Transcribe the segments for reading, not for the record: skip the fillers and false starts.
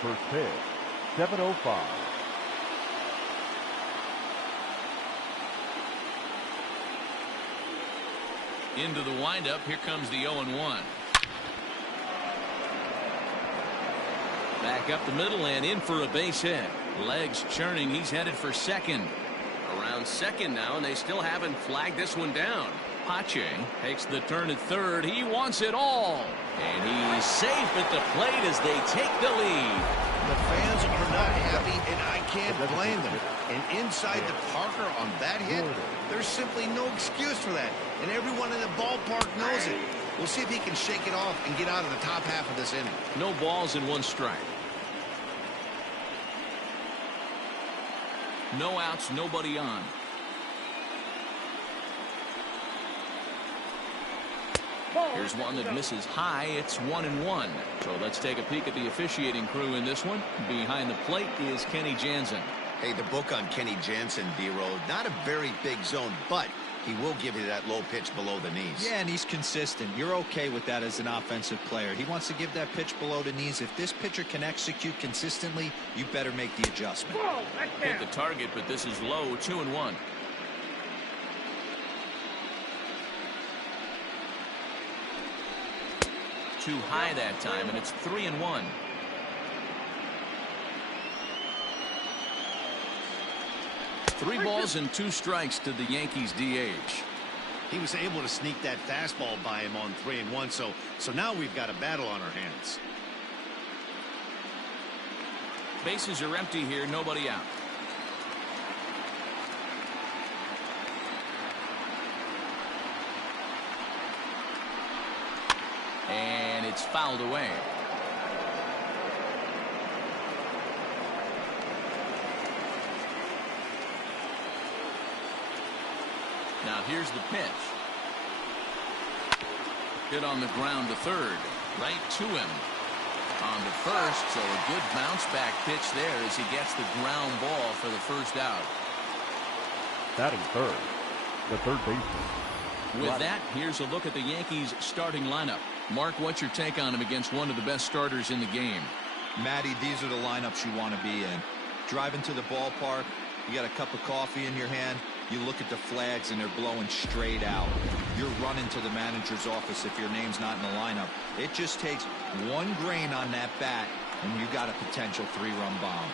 First pitch, 7:05. Into the windup. Here comes the 0-1. Back up the middle and in for a base hit. Legs churning. He's headed for second. Around second now, and they still haven't flagged this one down. Pache takes the turn at third. He wants it all. And he's safe at the plate as they take the lead. The fans are not happy, and I can't blame them. And inside the Parker on that hit, there's simply no excuse for that. And everyone in the ballpark knows it. We'll see if he can shake it off and get out of the top half of this inning. No balls and one strike. No outs, nobody on. Here's one that misses high. It's 1-1. So let's take a peek at the officiating crew in this one. Behind the plate is Kenny Jansen. Hey, the book on Kenny Jansen, D-Roll, not a very big zone, but he will give you that low pitch below the knees. Yeah, and he's consistent. You're okay with that as an offensive player. He wants to give that pitch below the knees. If this pitcher can execute consistently, you better make the adjustment. Hit the target, but this is low. 2-1. Too high that time, and it's 3-1. Three balls and two strikes to the Yankees DH. He was able to sneak that fastball by him on 3-1, so now we've got a battle on our hands. Bases are empty here, nobody out. And it's fouled away. Now here's the pitch. Hit on the ground to third. Right to him. On to first, so a good bounce back pitch there as he gets the ground ball for the first out. Batting third, the third baseman. With that, here's a look at the Yankees starting lineup. Mark, what's your take on him against one of the best starters in the game? Matty, these are the lineups you want to be in. Driving to the ballpark, you got a cup of coffee in your hand, you look at the flags and they're blowing straight out. You're running to the manager's office if your name's not in the lineup. It just takes one grain on that bat and you got a potential three-run bomb.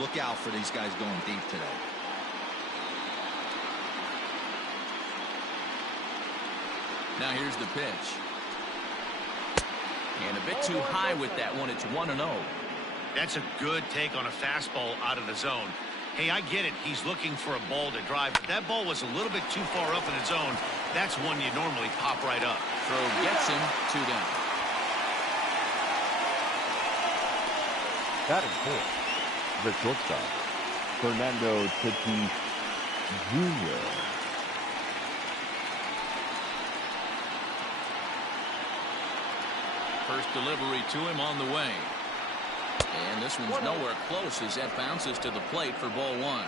Look out for these guys going deep today. Now here's the pitch. And a bit too high with that one. It's 1-0. That's a good take on a fastball out of the zone. Hey, I get it. He's looking for a ball to drive, but that ball was a little bit too far up in the zone. That's one you normally pop right up. Throw gets him. 2 down. Batting fourth, the shortstop, Fernando Tatis Jr. First delivery to him on the way. And this one's nowhere close as that bounces to the plate for ball one.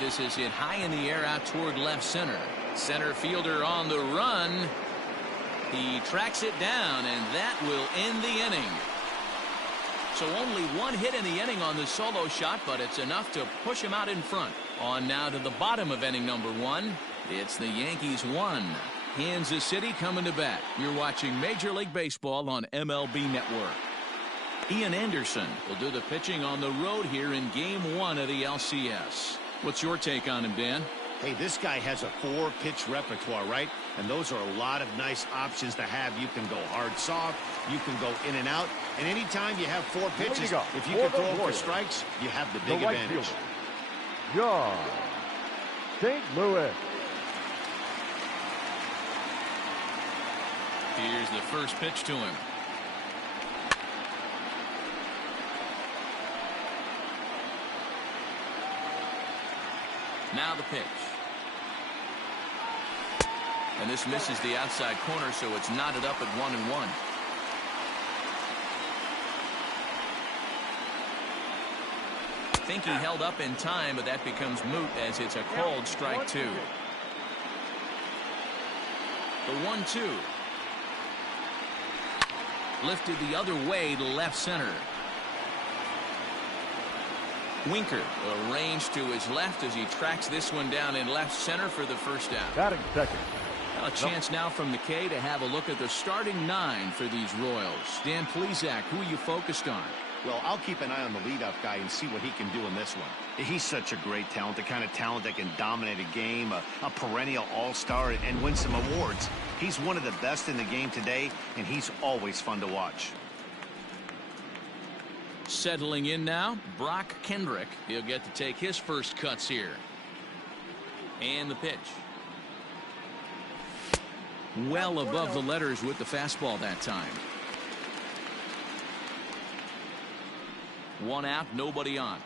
This is hit high in the air out toward left center. Center fielder on the run. He tracks it down, and that will end the inning. So only one hit in the inning on the solo shot, but it's enough to push him out in front. On now to the bottom of inning number 1. It's the Yankees 1. Kansas City coming to bat. You're watching Major League Baseball on MLB Network. Ian Anderson will do the pitching on the road here in Game 1 of the LCS. What's your take on him, Dan? Hey, this guy has a 4-pitch repertoire, right? And those are a lot of nice options to have. You can go hard, soft. You can go in and out. And anytime you have 4 pitches, if you can throw for strikes, you have the big advantage. John St. Louis. Here's the first pitch to him. Now the pitch. And this misses the outside corner, so it's knotted up at 1-1. I think he held up in time, but that becomes moot as it's a called strike 2. The 1-2. Lifted the other way to left center. Winker arranged to his left as he tracks this one down in left center for the first down. Batting second. A chance now from McKay to have a look at the starting 9 for these Royals. Dan Plesac, who are you focused on? Well, I'll keep an eye on the leadoff guy and see what he can do in this one. He's such a great talent, the kind of talent that can dominate a game, a perennial all-star, and win some awards. He's one of the best in the game today, and he's always fun to watch. Settling in now, Brock Kendrick. He'll get to take his first cuts here. And the pitch. Well above the letters with the fastball that time. 1 out, nobody on.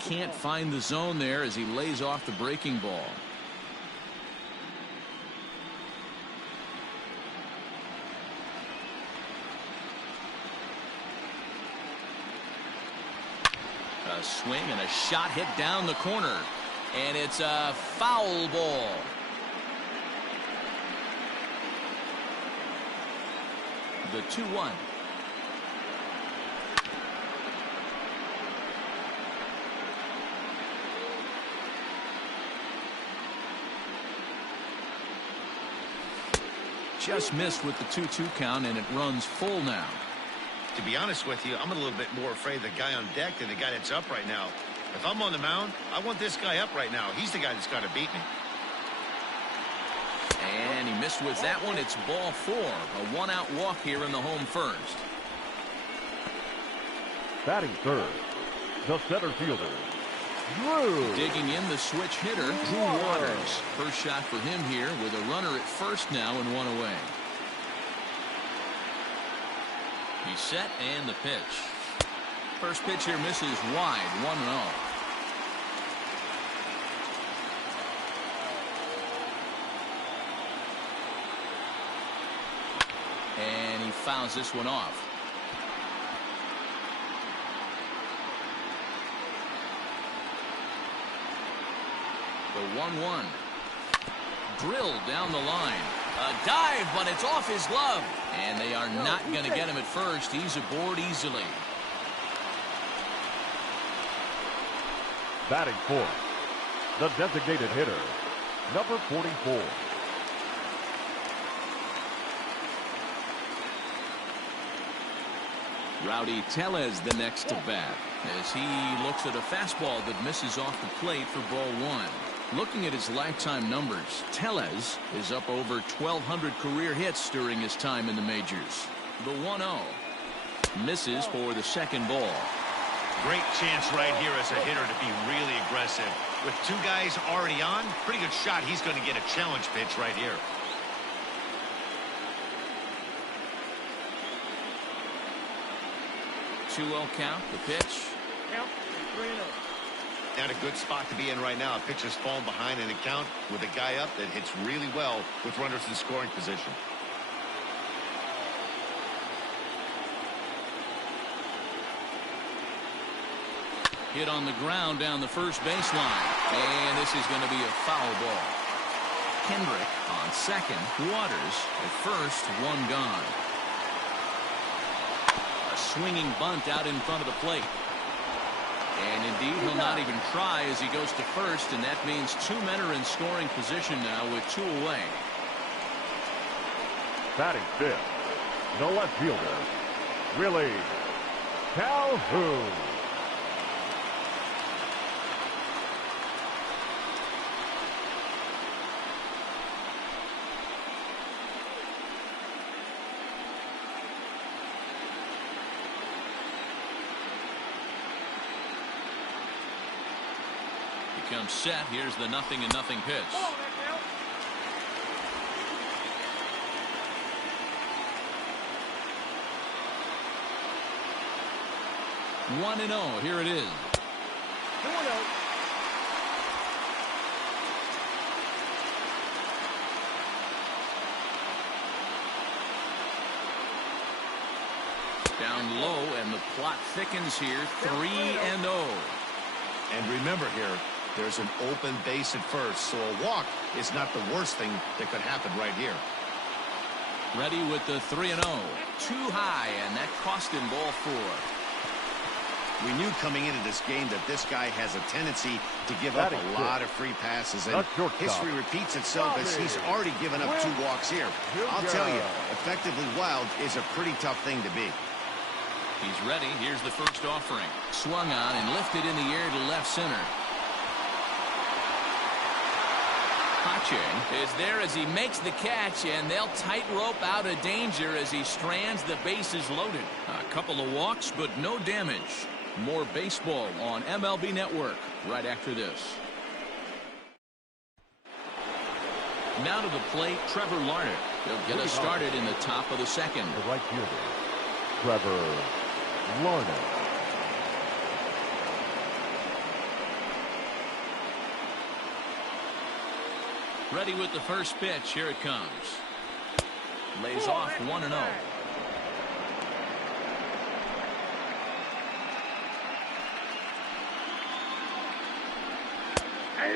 Can't find the zone there as he lays off the breaking ball. A swing and a shot hit down the corner. And it's a foul ball. The 2-1. Just missed with the 2-2 count, and it runs full now. To be honest with you, I'm a little bit more afraid of the guy on deck than the guy that's up right now. If I'm on the mound, I want this guy up right now. He's the guy that's got to beat me. And he missed with that one. It's ball 4. A 1-out walk here in the home first. Batting third, the center fielder, Drew. Digging in the switch hitter, Drew Waters. First shot for him here with a runner at first now and 1 away. He's set and the pitch. First pitch here misses wide, 1-0. And he fouls this one off. The 1-1. Drilled down the line. A dive, but it's off his glove. And they are not going to get him at first. He's aboard easily. Batting fourth, the designated hitter, number 44. Rowdy Tellez the next to bat as he looks at a fastball that misses off the plate for ball 1. Looking at his lifetime numbers, Tellez is up over 1,200 career hits during his time in the majors. The 1-0 misses for the second ball. Great chance right here as a hitter to be really aggressive. With 2 guys already on, pretty good shot. He's going to get a challenge pitch right here. Two 2-0 count, the pitch. Count 3-0. Not a good spot to be in right now. A pitcher's falling behind in a count with a guy up that hits really well with runners in scoring position. Hit on the ground down the first baseline. And this is going to be a foul ball. Kendrick on second. Waters at first. 1 gone. A swinging bunt out in front of the plate. And indeed, he'll not even try as he goes to first. And that means 2 men are in scoring position now with 2 away. Batting fifth, the left fielder, Willie Calhoun. Comes set. Here's the 0-0 pitch. 1-0. Here it is. 2-0. Down low, and the plot thickens here. 3-0. And remember here, There's an open base at first, so a walk is not the worst thing that could happen right here. Ready with the 3-0. Too high, and that cost him ball 4. We knew coming into this game that this guy has a tendency to give up a lot of free passes, and history repeats itself as he's already given up 2 walks here. I'll tell you, effectively wild is a pretty tough thing to be. He's ready. Here's the first offering. Swung on and lifted in the air to left center. Pache is there as he makes the catch, and they'll tightrope out of danger as he strands the bases loaded. A couple of walks, but no damage. More baseball on MLB Network right after this. Now to the plate, Trevor Larned. He'll get us started in the top of the second. The right fielder, Trevor Larned. Ready with the first pitch. Here it comes. Lays off 1-0.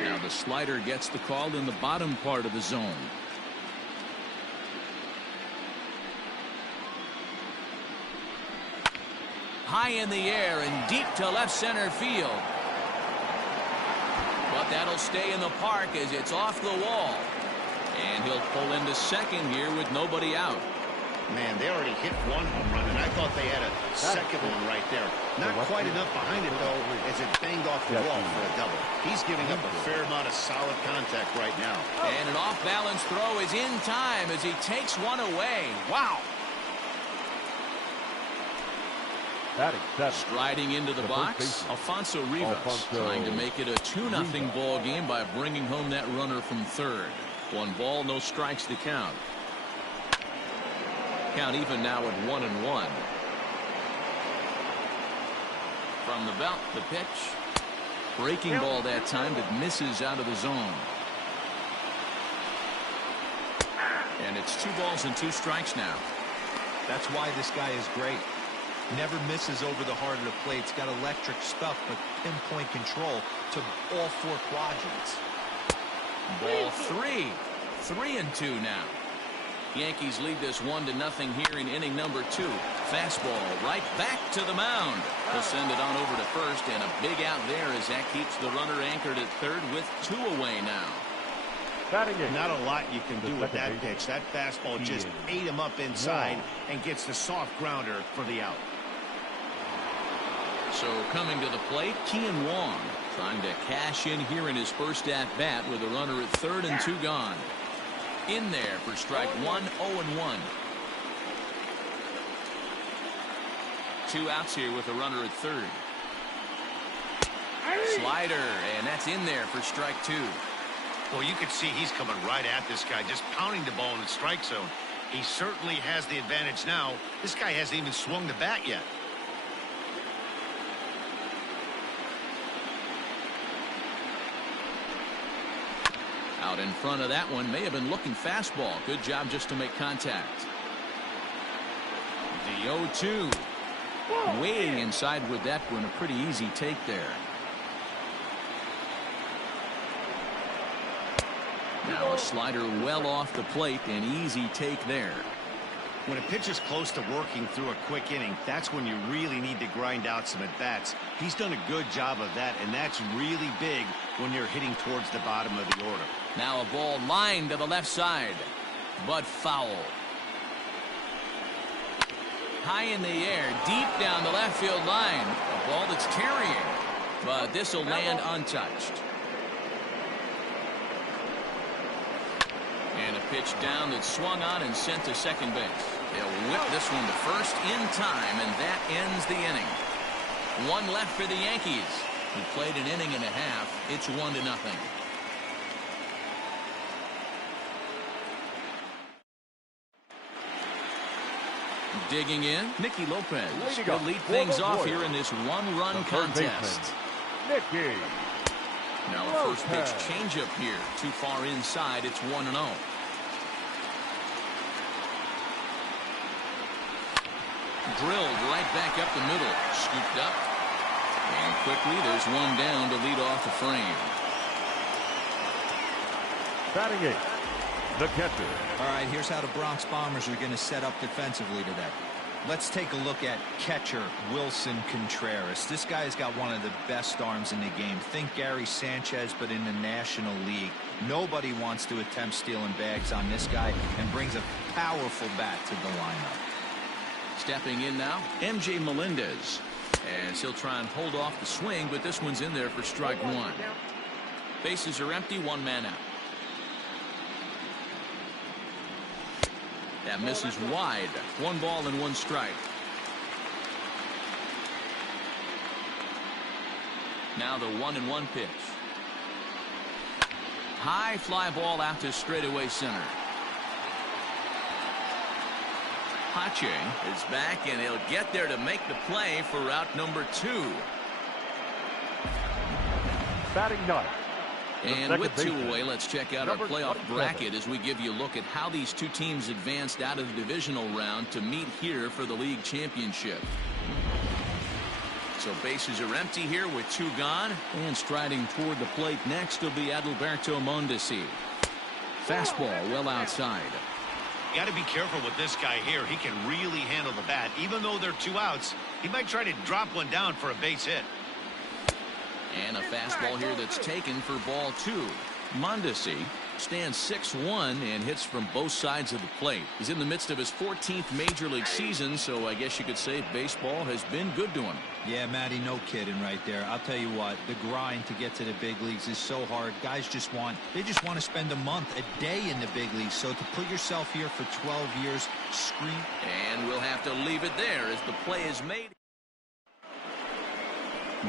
Now the slider gets the call in the bottom part of the zone. High in the air and deep to left center field. But that'll stay in the park as it's off the wall. And he'll pull into second here with nobody out. Man, they already hit 1 home run, and I thought they had a second one right there. Not quite enough behind it, though, as it banged off the wall for a double. He's giving up a fair amount of solid contact right now. And an off-balance throw is in time as he takes one away. Wow. Striding into the box, Alfonso Rivas trying to make it a 2-0 ball game by bringing home that runner from third. 1 ball, no strikes to count. Count even now at 1-1. From the belt, the pitch. Breaking ball that time that misses out of the zone. And it's 2 balls and 2 strikes now. That's why this guy is great. Never misses over the heart of the plate. He's got electric stuff, but pinpoint control to all 4 quadrants. Ball 3. 3-2 now. Yankees lead this 1-0 here in inning number 2. Fastball right back to the mound. He'll send it on over to first, and a big out there as that keeps the runner anchored at third with 2 away now. Not a lot you can do with that pitch. That fastball just ate him up inside and gets the soft grounder for the out. So coming to the plate, Kian Wong trying to cash in here in his first at-bat with a runner at third and 2 gone. In there for strike 1, 0-1. 2 outs here with a runner at third. Slider, and that's in there for strike 2. Well, you can see he's coming right at this guy, just pounding the ball in the strike zone. He certainly has the advantage now. This guy hasn't even swung the bat yet. Out in front of that one, may have been looking fastball. Good job just to make contact. The 0-2. Way inside with that one. A pretty easy take there. Now a slider well off the plate. An easy take there. When a pitcher's close to working through a quick inning, that's when you really need to grind out some at-bats. He's done a good job of that, and that's really big when you're hitting towards the bottom of the order. Now a ball lined to the left side, but foul. High in the air, deep down the left field line. A ball that's carrying, but this will land untouched. And a pitch down that's swung on and sent to second base. They'll whip this one to first in time, and that ends the inning. 1 left for the Yankees, who played an inning and a half. It's 1-0. Digging in, Nicky Lopez will lead things off here in this 1-run contest. Nicky. Now a first pitch changeup here. Too far inside. It's 1-0. Drilled right back up the middle. Scooped up. And quickly there's one down to lead off the frame. Batting 8th, the catcher. All right, here's how the Bronx Bombers are going to set up defensively today. Let's take a look at catcher Wilson Contreras. This guy's got one of the best arms in the game. Think Gary Sanchez, but in the National League. Nobody wants to attempt stealing bags on this guy, and brings a powerful bat to the lineup. Stepping in now, MJ Melendez. As he'll try and hold off the swing, but this one's in there for strike one. Bases are empty, one man out. That misses wide. 1 ball and 1 strike. Now the 1-1 pitch. High fly ball out to straightaway center. Pache is back, and he'll get there to make the play for route number 2. Batting 9th. And with 2 away, let's check out our playoff bracket as we give you a look at how these 2 teams advanced out of the divisional round to meet here for the league championship. So bases are empty here with 2 gone. And striding toward the plate next will be Adalberto Mondesi. Fastball well outside. You got to be careful with this guy here. He can really handle the bat. Even though they're 2 outs, he might try to drop one down for a base hit. And a fastball here that's taken for ball 2. Mondesi stands 6'1" and hits from both sides of the plate. He's in the midst of his 14th major league season, so I guess you could say baseball has been good to him. Yeah, Matty, no kidding right there. I'll tell you what, the grind to get to the big leagues is so hard. Guys just want to spend a month, a day in the big leagues. So to put yourself here for 12 years, scream. And we'll have to leave it there as the play is made.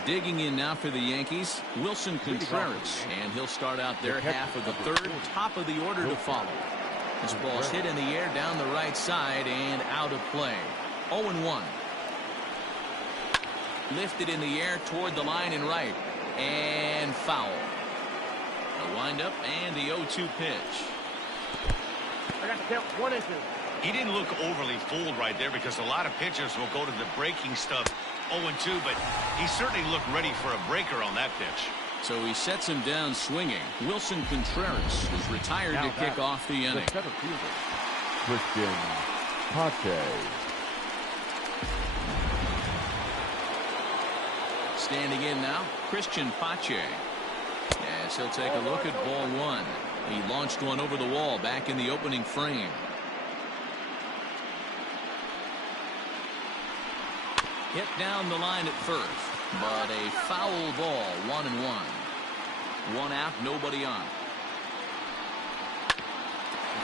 Digging in now for the Yankees, Wilson Contreras, and he'll start out their half of the 3rd, top of the order to follow. This ball's hit in the air down the right side and out of play. 0-1. Lifted in the air toward the line and right, and foul. A windup and the 0-2 pitch. I got to count 1 and 2. He didn't look overly fooled right there, because a lot of pitchers will go to the breaking stuff 0-2, but he certainly looked ready for a breaker on that pitch. So he sets him down swinging. Wilson Contreras is retired to kick off the inning. The 7th fielder, Christian Pache. Standing in now, Christian Pache. As he'll take a look at ball 1. He launched one over the wall back in the opening frame. Hit down the line at first, but a foul ball, 1-1. 1 out, nobody on.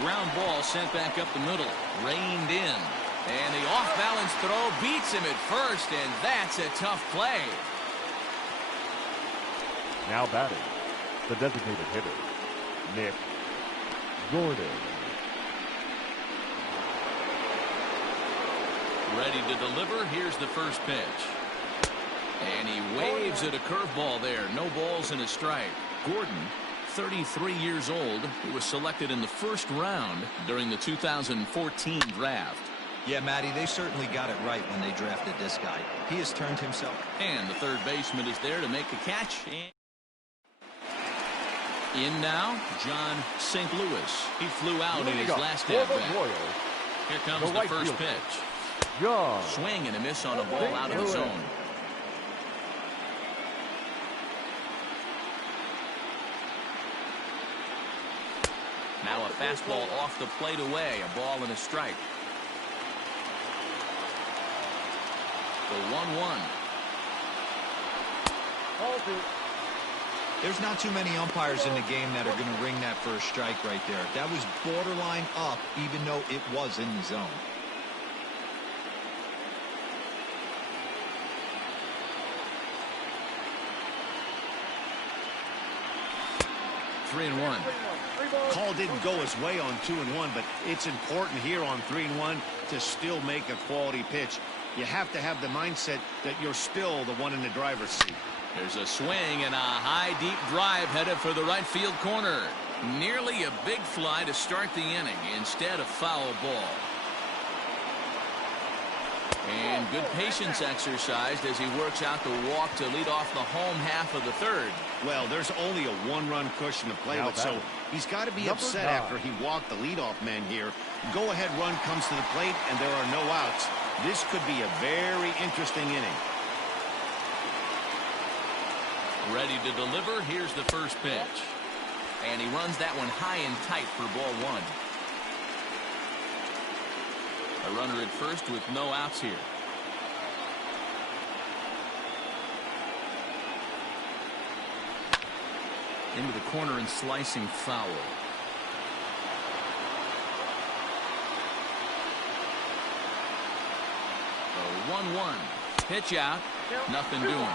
Ground ball sent back up the middle, reined in, and the off-balance throw beats him at first, and that's a tough play. Now batting, the designated hitter, Nick Gordon. Ready to deliver. Here's the first pitch. And he waves at a curveball there. No balls and a strike. Gordon, 33 years old. He was selected in the 1st round during the 2014 draft. Yeah, Matty, they certainly got it right when they drafted this guy. He has turned himself. And the 3rd baseman is there to make the catch. And in now, John St. Louis. He flew out in his last at-bat. Here comes the first pitch. Swing and a miss on a ball out of the zone. Now a fastball off the plate away. A ball and a strike. The 1-1. There's not too many umpires in the game that are going to ring that first strike right there. That was borderline up, even though it was in the zone. 3-1. Call didn't go his way on 2-1, but it's important here on 3-1 to still make a quality pitch. You have to have the mindset that you're still the one in the driver's seat. There's a swing and a high deep drive headed for the right field corner. Nearly a big fly to start the inning. Instead, a foul ball. And good patience exercised as he works out the walk to lead off the home half of the 3rd. Well, there's only a 1-run cushion to play with, so He's got to be Number upset 9. after he walked the leadoff man here. Go-ahead run comes to the plate, and there are no outs. This could be a very interesting inning. Ready to deliver. Here's the first pitch. And he runs that one high and tight for ball 1. A runner at first with no outs here. Into the corner and slicing foul. A 1-1. Pitch out. Nothing doing.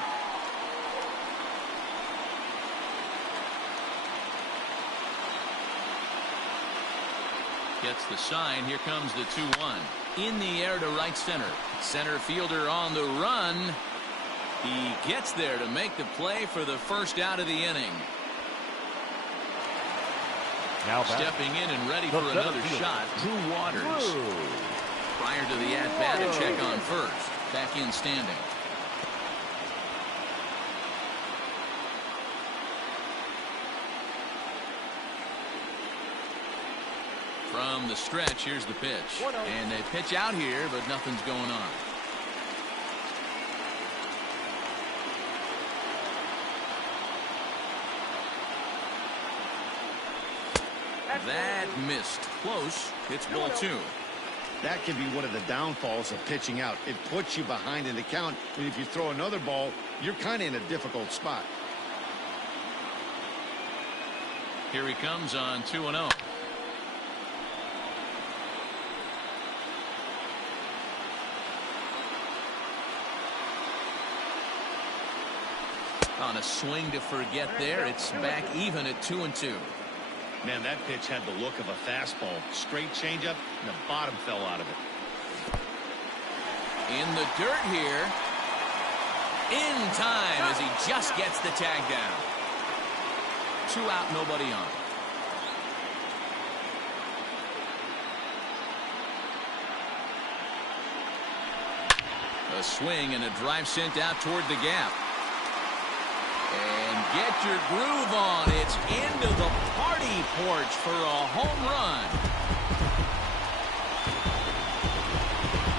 Gets the sign. Here comes the 2-1. In the air to right center. Center fielder on the run. He gets there to make the play for the first out of the inning. Now stepping in and ready for another shot, Drew Waters. Prior to the at-bat, a check on first. Back in standing. From the stretch, here's the pitch. And they pitch out here, but nothing's going on. That missed. Close. It's ball 2. That can be one of the downfalls of pitching out. It puts you behind in the count, and if you throw another ball, you're kind of in a difficult spot. Here he comes on 2-0. On a swing to forget there, it's back even at 2-2. Man, that pitch had the look of a fastball. Straight changeup, and the bottom fell out of it. In the dirt here. In time as he just gets the tag down. 2 out, nobody on. A swing and a drive sent out toward the gap. And get your groove on. It's into the party porch for a home run.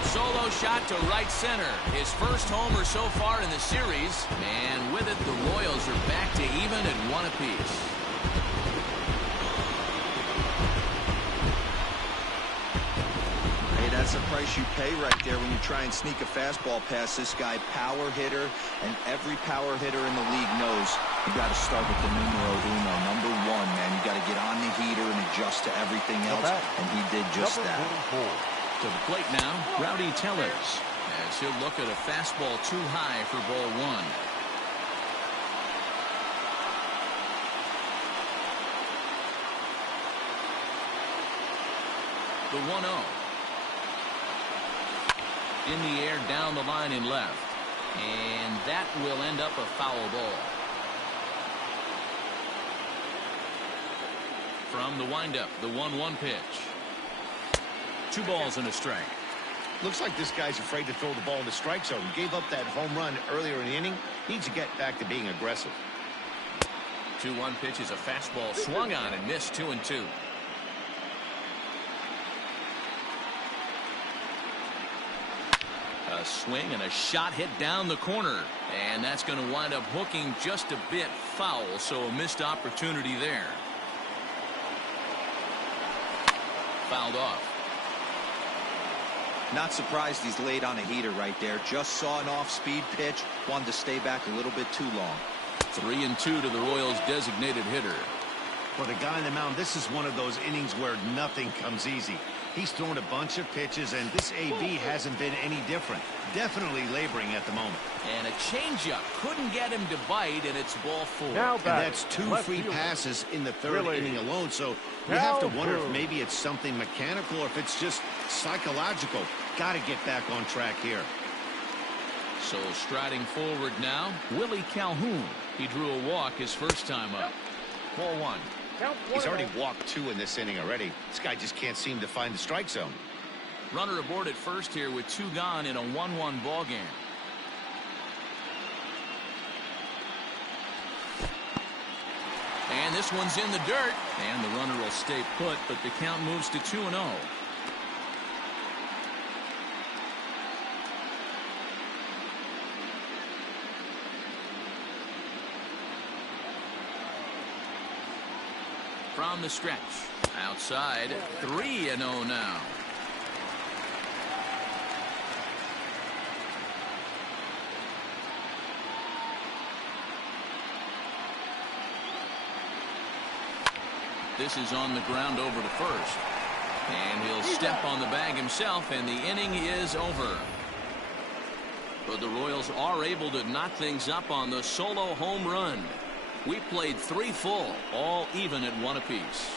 Solo shot to right center. His first homer so far in the series. And with it, the Royals are back to even at 1 apiece. That's the price you pay right there when you try and sneak a fastball past this guy. Power hitter, and every power hitter in the league knows you got to start with the numero uno, number 1, man. You got to get on the heater and adjust to everything else, and he did just that. To the plate now, Rowdy Tellers, as he'll look at a fastball too high for ball 1. The 1-0. In the air down the line in left. And that will end up a foul ball. From the windup, the 1-1 pitch. 2 balls and a strike. Looks like this guy's afraid to throw the ball in the strike zone. Gave up that home run earlier in the inning. Needs to get back to being aggressive. 2-1 pitch is a fastball swung on and missed. 2-2. A swing and a shot hit down the corner. And that's going to wind up hooking just a bit foul, so a missed opportunity there. Fouled off. Not surprised he's laid on a heater right there. Just saw an off-speed pitch. Wanted to stay back a little bit too long. 3-2 to the Royals' designated hitter. For the guy on the mound, this is one of those innings where nothing comes easy. He's thrown a bunch of pitches, and this AB hasn't been any different. Definitely laboring at the moment. And a changeup couldn't get him to bite, and it's ball 4. And that's 2 free passes in the 3rd inning alone, so you have to wonder if maybe it's something mechanical or if it's just psychological. Got to get back on track here. So striding forward now, Willie Calhoun. He drew a walk his first time up. Ball 1. He's already walked 2 in this inning already. This guy just can't seem to find the strike zone. Runner aboard at first here with 2 gone in a 1-1 ball game. And this one's in the dirt. And the runner will stay put, but the count moves to 2-0. From the stretch. Outside. 3-0 now. This is on the ground over to first. And he'll step on the bag himself, and the inning is over. But the Royals are able to knock things up on the solo home run. We played 3 full, all even at 1 apiece.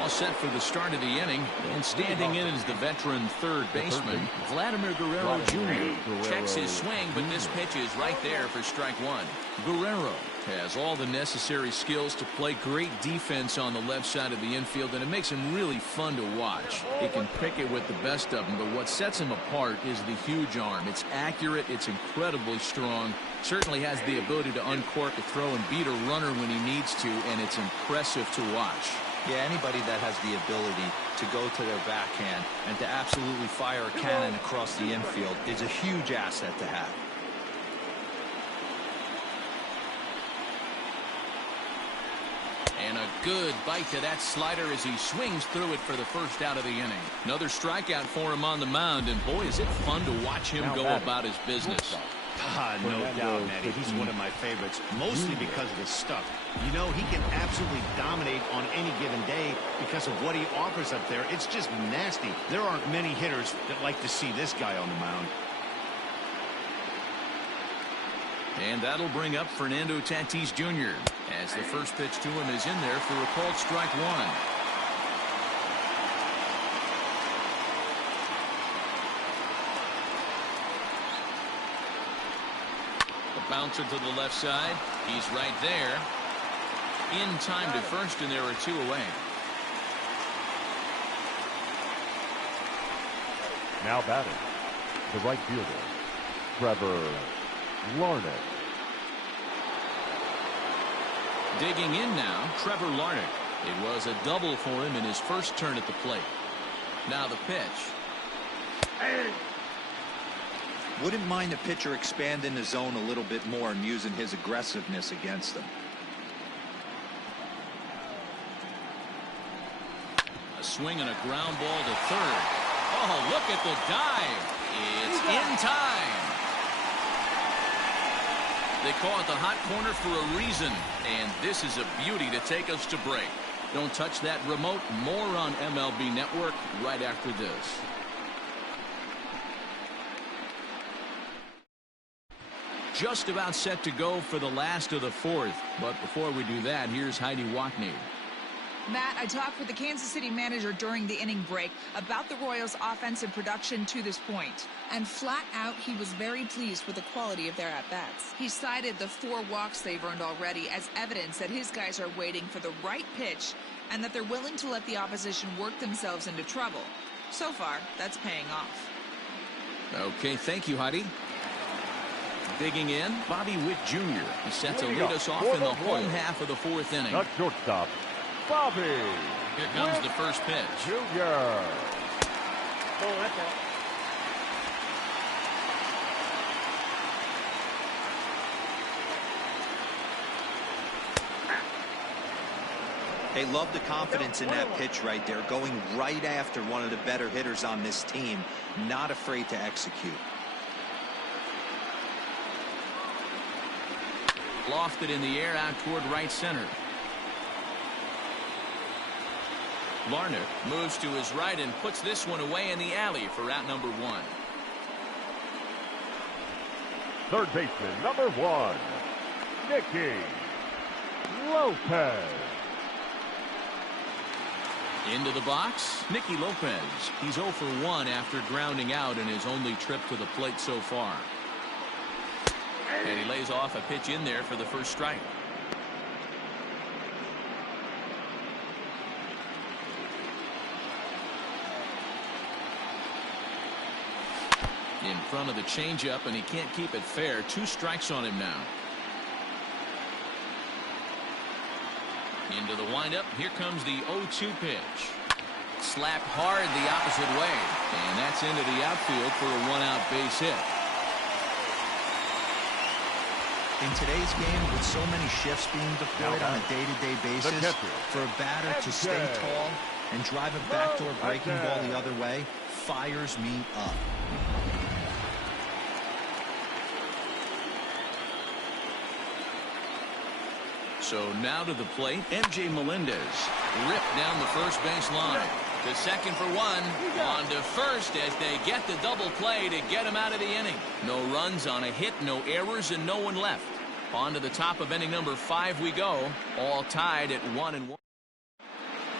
All set for the start of the inning, and standing in is the veteran third baseman, Vladimir Guerrero Jr. Checks his swing, but this pitch is right there for strike 1. Guerrero has all the necessary skills to play great defense on the left side of the infield, and it makes him really fun to watch. He can pick it with the best of them, but what sets him apart is the huge arm. It's accurate, it's incredibly strong, certainly has the ability to uncork a throw and beat a runner when he needs to, and it's impressive to watch. Yeah, anybody that has the ability to go to their backhand and to absolutely fire a cannon across the infield is a huge asset to have. And a good bite to that slider as he swings through it for the first out of the inning. Another strikeout for him on the mound, and boy, is it fun to watch him go about his business. No doubt, Matty. He's one of my favorites, mostly because of his stuff. You know, he can absolutely dominate on any given day because of what he offers up there. It's just nasty. There aren't many hitters that like to see this guy on the mound. And that'll bring up Fernando Tatis Jr. as the first pitch to him is in there for a called strike 1. Bouncer to the left side. He's right there. In time to first, and there are 2 away. Now batting, the right fielder, Trevor Larnach. Digging in now, Trevor Larnach. It was a double for him in his first turn at the plate. Now the pitch. Wouldn't mind the pitcher expanding the zone a little bit more and using his aggressiveness against them. A swing and a ground ball to third. Oh, look at the dive. It's in time. They call it the hot corner for a reason, and this is a beauty to take us to break. Don't touch that remote. More on MLB Network right after this. Just about set to go for the last of the 4th. But before we do that, here's Heidi Watney. Matt, I talked with the Kansas City manager during the inning break about the Royals' offensive production to this point. And flat out, he was very pleased with the quality of their at-bats. He cited the 4 walks they've earned already as evidence that his guys are waiting for the right pitch and that they're willing to let the opposition work themselves into trouble. So far, that's paying off. Okay, thank you, Heidi. Digging in, Bobby Witt Jr. He set to lead us off in the home half of the 4th inning. The shortstop, Bobby. Here comes the first pitch. Jr. Oh, that's out. They love the confidence in that pitch right there, going right after one of the better hitters on this team, not afraid to execute. Lofted in the air out toward right center. Larnach moves to his right and puts this one away in the alley for out number 1. Third baseman, number 1, Nicky Lopez. Into the box, Nicky Lopez. He's 0 for 1 after grounding out in his only trip to the plate so far. And he lays off a pitch in there for the first strike. In front of the changeup, and he can't keep it fair. 2 strikes on him now. Into the windup. Here comes the 0-2 pitch. Slapped hard the opposite way. And that's into the outfield for a 1-out base hit. In today's game, with so many shifts being deployed on a day-to-day basis, for a batter to stay tall and drive a backdoor breaking ball the other way fires me up. So now to the plate, MJ Melendez. Ripped down the first base line. To second for 1. On to first as they get the double play to get him out of the inning. No runs on a hit, no errors, and no one left. On to the top of inning number 5 we go. All tied at 1-1.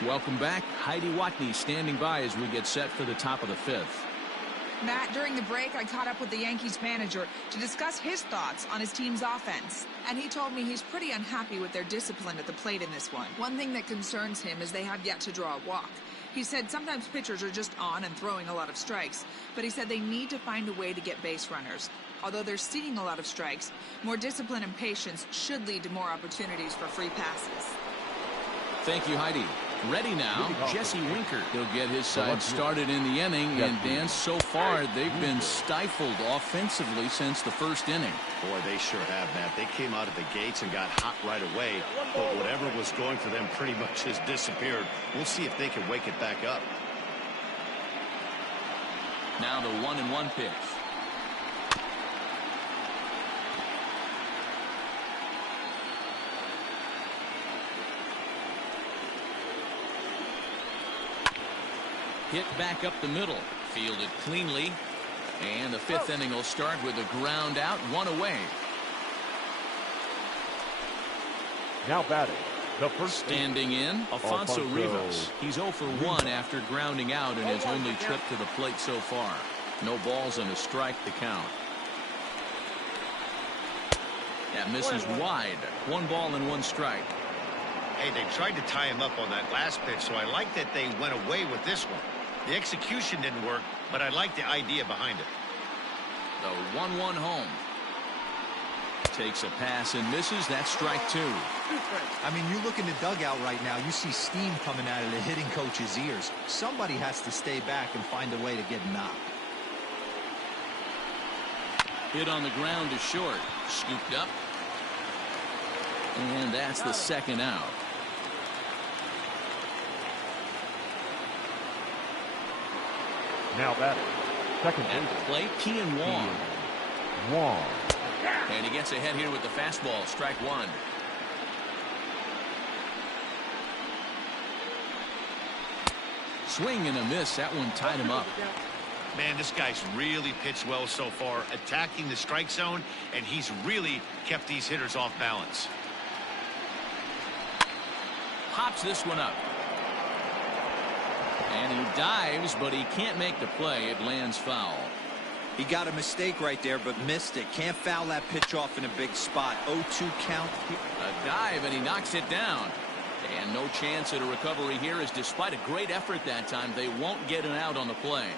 Welcome back. Heidi Watney standing by as we get set for the top of the 5th. Matt, during the break, I caught up with the Yankees manager to discuss his thoughts on his team's offense. And he told me he's pretty unhappy with their discipline at the plate in this one. One thing that concerns him is they have yet to draw a walk. He said sometimes pitchers are just on and throwing a lot of strikes. But he said they need to find a way to get base runners. Although they're seeing a lot of strikes, more discipline and patience should lead to more opportunities for free passes. Thank you, Heidi. Ready now, Jesse Winker. He'll get his side started in the inning, and Dan, so far they've been stifled offensively since the first inning. Boy, they sure have, Matt. They came out of the gates and got hot right away, but whatever was going for them pretty much has disappeared. We'll see if they can wake it back up. Now the 1-1 pitch. Hit back up the middle. Fielded cleanly. And the 5th inning will start with a ground out, 1 away. Now batting, the first standing in, Alfonso Rivas. He's 0 for 1 after grounding out in his only trip to the plate so far. No balls and a strike to count. That misses wide. 1 ball and 1 strike. Hey, they tried to tie him up on that last pitch, so I like that they went away with this one. The execution didn't work, but I like the idea behind it. The 1-1 home. Takes a pass and misses. That's strike 2. I mean, you look in the dugout right now, you see steam coming out of the hitting coach's ears. Somebody has to stay back and find a way to get knocked. Hit on the ground to short. Scooped up. And that's the 2nd out. Now batting, second at the plate, Kian Wong. Wong. And he gets ahead here with the fastball. Strike 1. Swing and a miss. That one tied him up. Man, this guy's really pitched well so far, attacking the strike zone, and he's really kept these hitters off balance. Pops this one up. And he dives, but he can't make the play. It lands foul. He got a mistake right there, but missed it. Can't foul that pitch off in a big spot. 0-2 count. A dive, and he knocks it down. And no chance at a recovery here, as despite a great effort that time, they won't get an out on the play.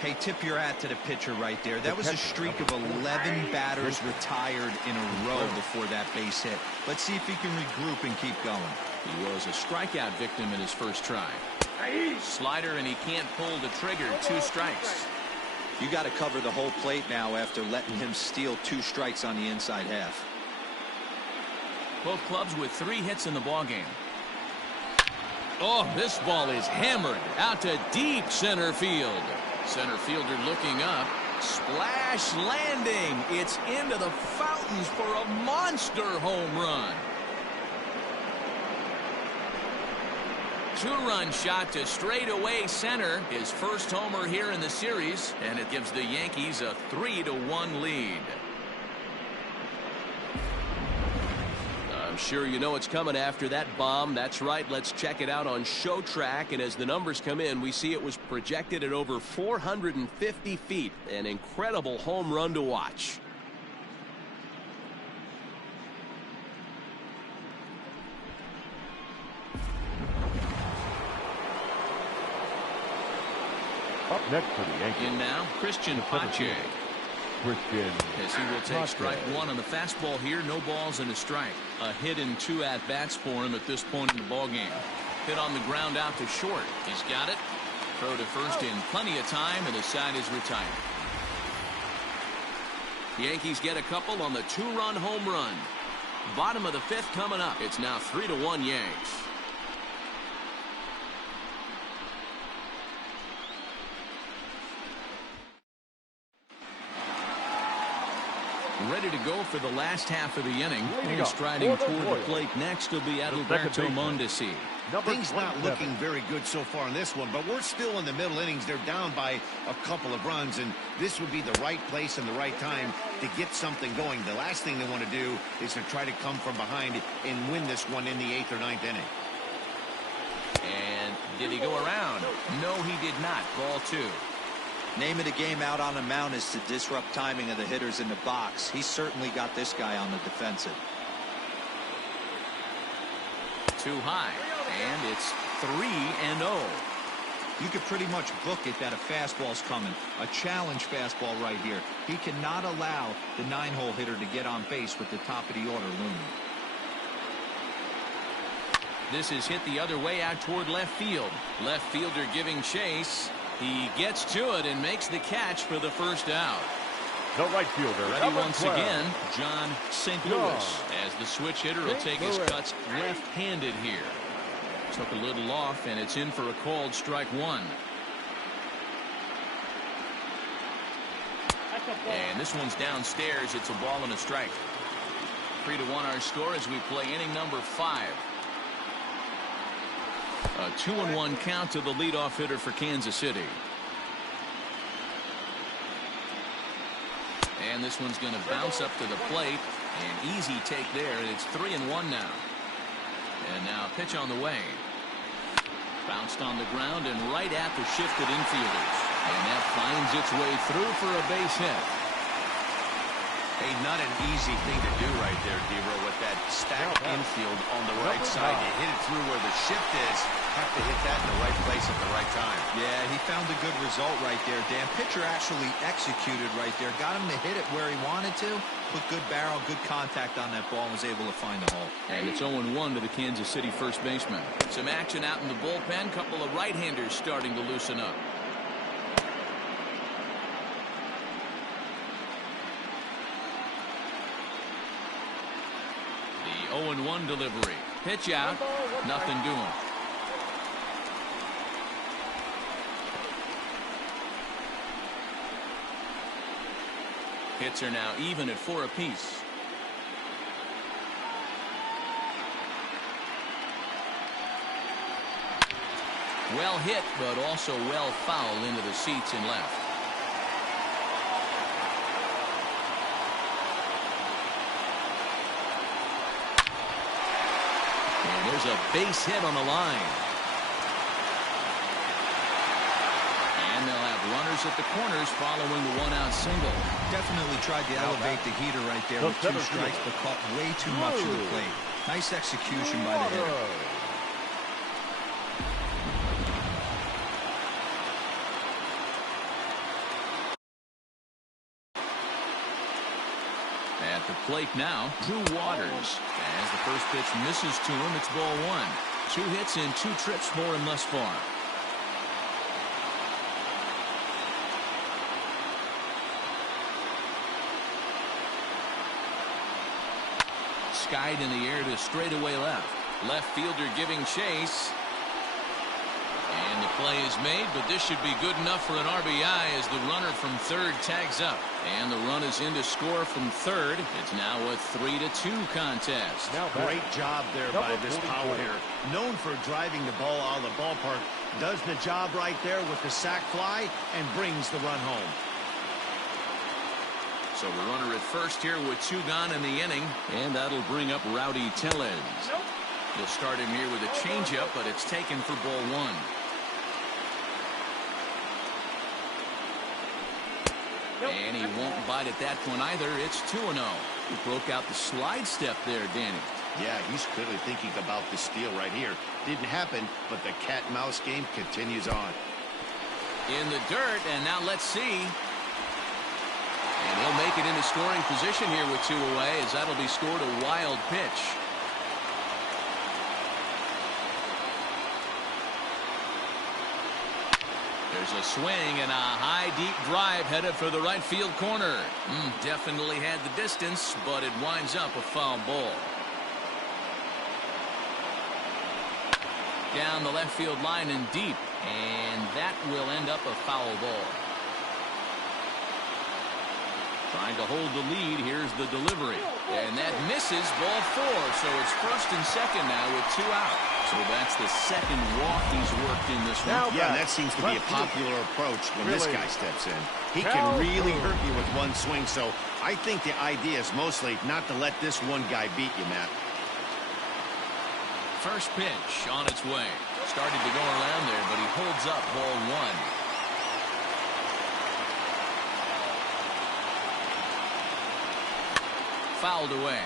Hey, tip your hat to the pitcher right there. That was a streak of 11 batters retired in a row before that base hit. Let's see if he can regroup and keep going. He was a strikeout victim in his first try. Slider, and he can't pull the trigger. 2 strikes. You got to cover the whole plate now after letting him steal 2 strikes on the inside half. Both clubs with 3 hits in the ballgame. Oh, this ball is hammered out to deep center field. Center fielder looking up. Splash landing. It's into the fountains for a monster home run. 2-run shot to straightaway center. His first homer here in the series, and it gives the Yankees a 3-1 lead. I'm sure you know it's coming after that bomb. That's right. Let's check it out on Show Track. And as the numbers come in, we see it was projected at over 450 feet. An incredible home run to watch. Up next for the Yankees. In now, Christian Pache. Christian. As he will take strike one on the fastball here. No balls and a strike. A hit and 2 at-bats for him at this point in the ballgame. Hit on the ground out to short. He's got it. Throw to first in plenty of time, and the side is retired. The Yankees get a couple on the 2-run home run. Bottom of the 5th coming up. It's now 3-1 Yanks. Ready to go for the last half of the inning. And striding toward the plate next will be Adalberto Mondesi. Things not looking very good so far in this one, but we're still in the middle innings. They're down by a couple of runs, and this would be the right place and the right time to get something going. The last thing they want to do is to try to come from behind and win this one in the 8th or 9th inning. And did he go around? No, he did not. Ball 2. Name of the game out on the mound is to disrupt timing of the hitters in the box. He certainly got this guy on the defensive. Too high, and it's 3-0. You could pretty much book it that a fastball's coming. A challenge fastball right here. He cannot allow the 9-hole hitter to get on base with the top of the order looming. This is hit the other way out toward left field. Left fielder giving chase. He gets to it and makes the catch for the first out. The right fielder. Ready once again, John St. Louis, as the switch hitter will take his cuts left-handed here. Took a little off, and it's in for a called strike 1. And this one's downstairs. It's a ball and a strike. 3-1 our score as we play inning number 5. A 2-1 count to the leadoff hitter for Kansas City. And this one's going to bounce up to the plate. An easy take there. It's 3-1 now. And now pitch on the way. Bounced on the ground and right at the shifted infielders. And that finds its way through for a base hit. Hey, not an easy thing to do right there, Dero, with that stacked infield on the right side. You hit it through where the shift is. Have to hit that in the right place at the right time. Yeah, he found a good result right there, Dan. Pitcher actually executed right there. Got him to hit it where he wanted to. Put good barrel, good contact on that ball, and was able to find the hole. And it's 0-1 to the Kansas City first baseman. Some action out in the bullpen. Couple of right-handers starting to loosen up. The 0-1 delivery. Pitch out. Nothing doing. Hits are now even at 4 apiece. Well hit, but also well fouled into the seats and left. And there's a base hit on the line. And they'll have runners at the corners following the 1-out single. Definitely tried to elevate the heater right there with 2 strikes, but caught way too much of the plate. Nice execution by the hitter. At the plate now, Drew Waters. As the first pitch misses to him, it's ball 1. 2 hits and 2 trips for him thus far. Skied in the air to straightaway left. Left fielder giving chase. And the play is made, but this should be good enough for an RBI as the runner from third tags up. And the run is in to score from third. It's now a 3-2 contest. Great job there by this power hitter. Known for driving the ball out of the ballpark. Does the job right there with the sac fly and brings the run home. So the runner at first here with 2 gone in the inning. And that'll bring up Rowdy Tellez. He'll start him here with a changeup, but it's taken for ball 1. And he won't bite at that one either. It's 2-0. He broke out the slide step there, Danny. Yeah, he's clearly thinking about the steal right here. Didn't happen, but the cat-and-mouse game continues on. in the dirt, and now let's see. And he'll make it into scoring position here with 2 away, as that'll be scored a wild pitch. There's a swing and a high, deep drive headed for the right field corner. Definitely had the distance, but it winds up a foul ball. Down the left field line and deep, and that will end up a foul ball. Trying to hold the lead. Here's the delivery, and that misses. Ball 4, so it's first and second now with 2 out. So that's the second walk he's worked in this one. Yeah, that seems to be a popular approach when this guy steps in. He can really hurt you with one swing, so I think the idea is mostly not to let this one guy beat you, Matt. First pitch on its way. Started to go around there, but he holds up ball 1. Fouled away.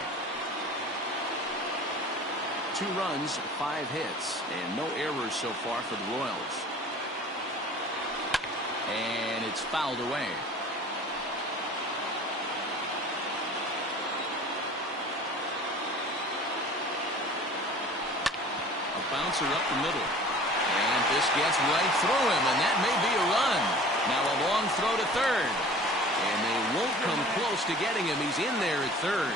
2 runs, 5 hits, and no errors so far for the Royals. And it's fouled away. A bouncer up the middle. And this gets right through him, and that may be a run. Now a long throw to third. And they won't come close to getting him. He's in there at third.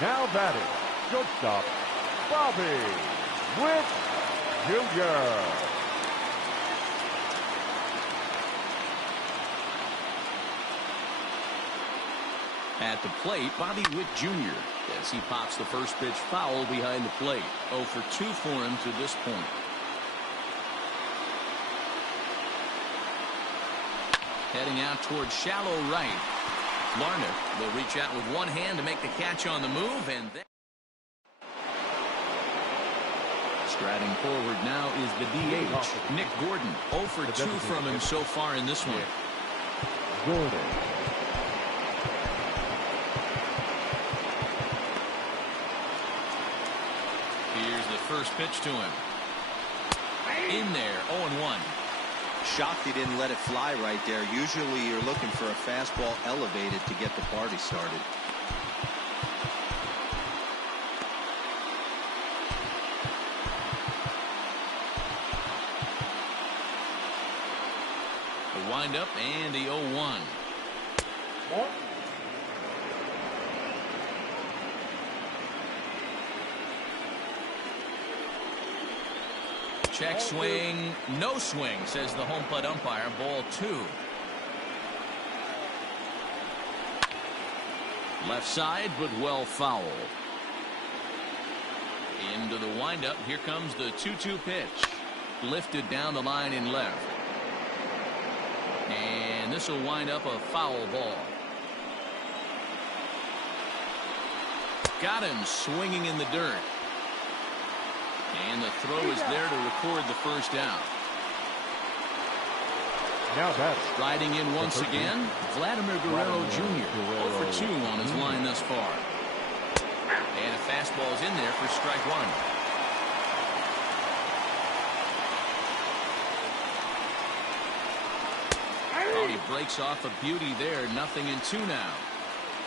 Now batting, shortstop, Bobby Witt Jr. At the plate, Bobby Witt Jr. as he pops the first pitch foul behind the plate. 0 for 2 for him to this point. Heading out towards shallow right. Larnach will reach out with one hand to make the catch on the move, and then striding forward now is the DH, Nick Gordon. 0 for 2 from him so far in this one. Gordon. Here's the first pitch to him. In there, 0-1. Shocked he didn't let it fly right there. Usually you're looking for a fastball elevated to get the party started. The windup and the 0-1. Check swing, no swing, says the home plate umpire. Ball 2. Left side, but well fouled. Into the windup. Here comes the 2-2 pitch. Lifted down the line in left. And this will wind up a foul ball. Got him swinging in the dirt. And the throw is there to record the first down. Now that's riding in once again, Vladimir Guerrero Jr. 0 for 2 on his line thus far. And a fastball is in there for strike 1. Oh, he breaks off a beauty there. 0-2 now.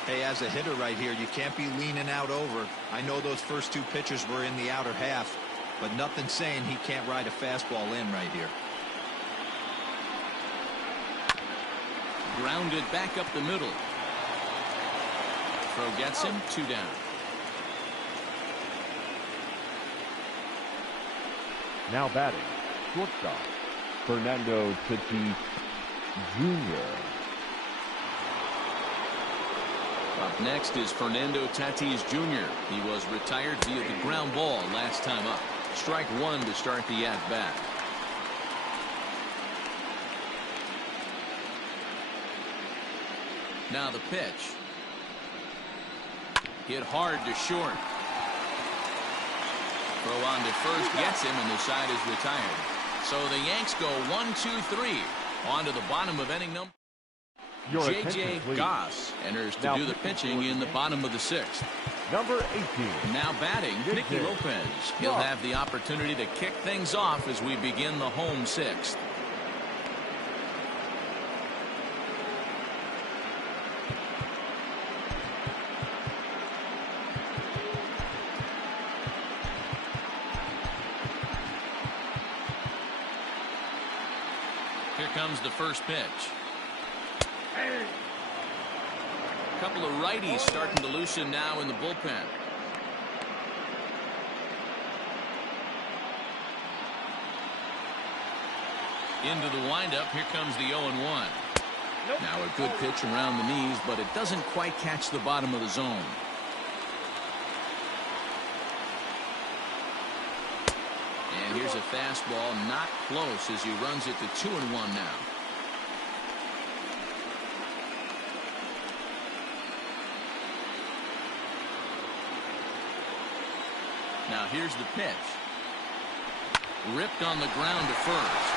Hey, as a hitter right here, you can't be leaning out over. I know those first 2 pitches were in the outer half, but nothing saying he can't ride a fastball in right here. Grounded back up the middle. Throw gets him. 2 down. now batting, shortstop, Fernando Tatis Jr. Up next is Fernando Tatis Jr. He was retired via the ground ball last time up. Strike 1 to start the at-bat. Now the pitch. Hit hard to short. Throw on to first gets him, and the side is retired. So the Yanks go 1-2-3 on to the bottom of inning number. Your J.J. Goss enters to do the pitching in the bottom of the 6th. Number 18. Now batting, Nicky Lopez. He'll have the opportunity to kick things off as we begin the home sixth. Here comes the first pitch. A couple of righties starting to loosen now in the bullpen. Into the windup. Here comes the 0-1. Now a good pitch around the knees, but it doesn't quite catch the bottom of the zone. And here's a fastball, not close, as he runs it to 2-1 now. Now here's the pitch. Ripped on the ground to first.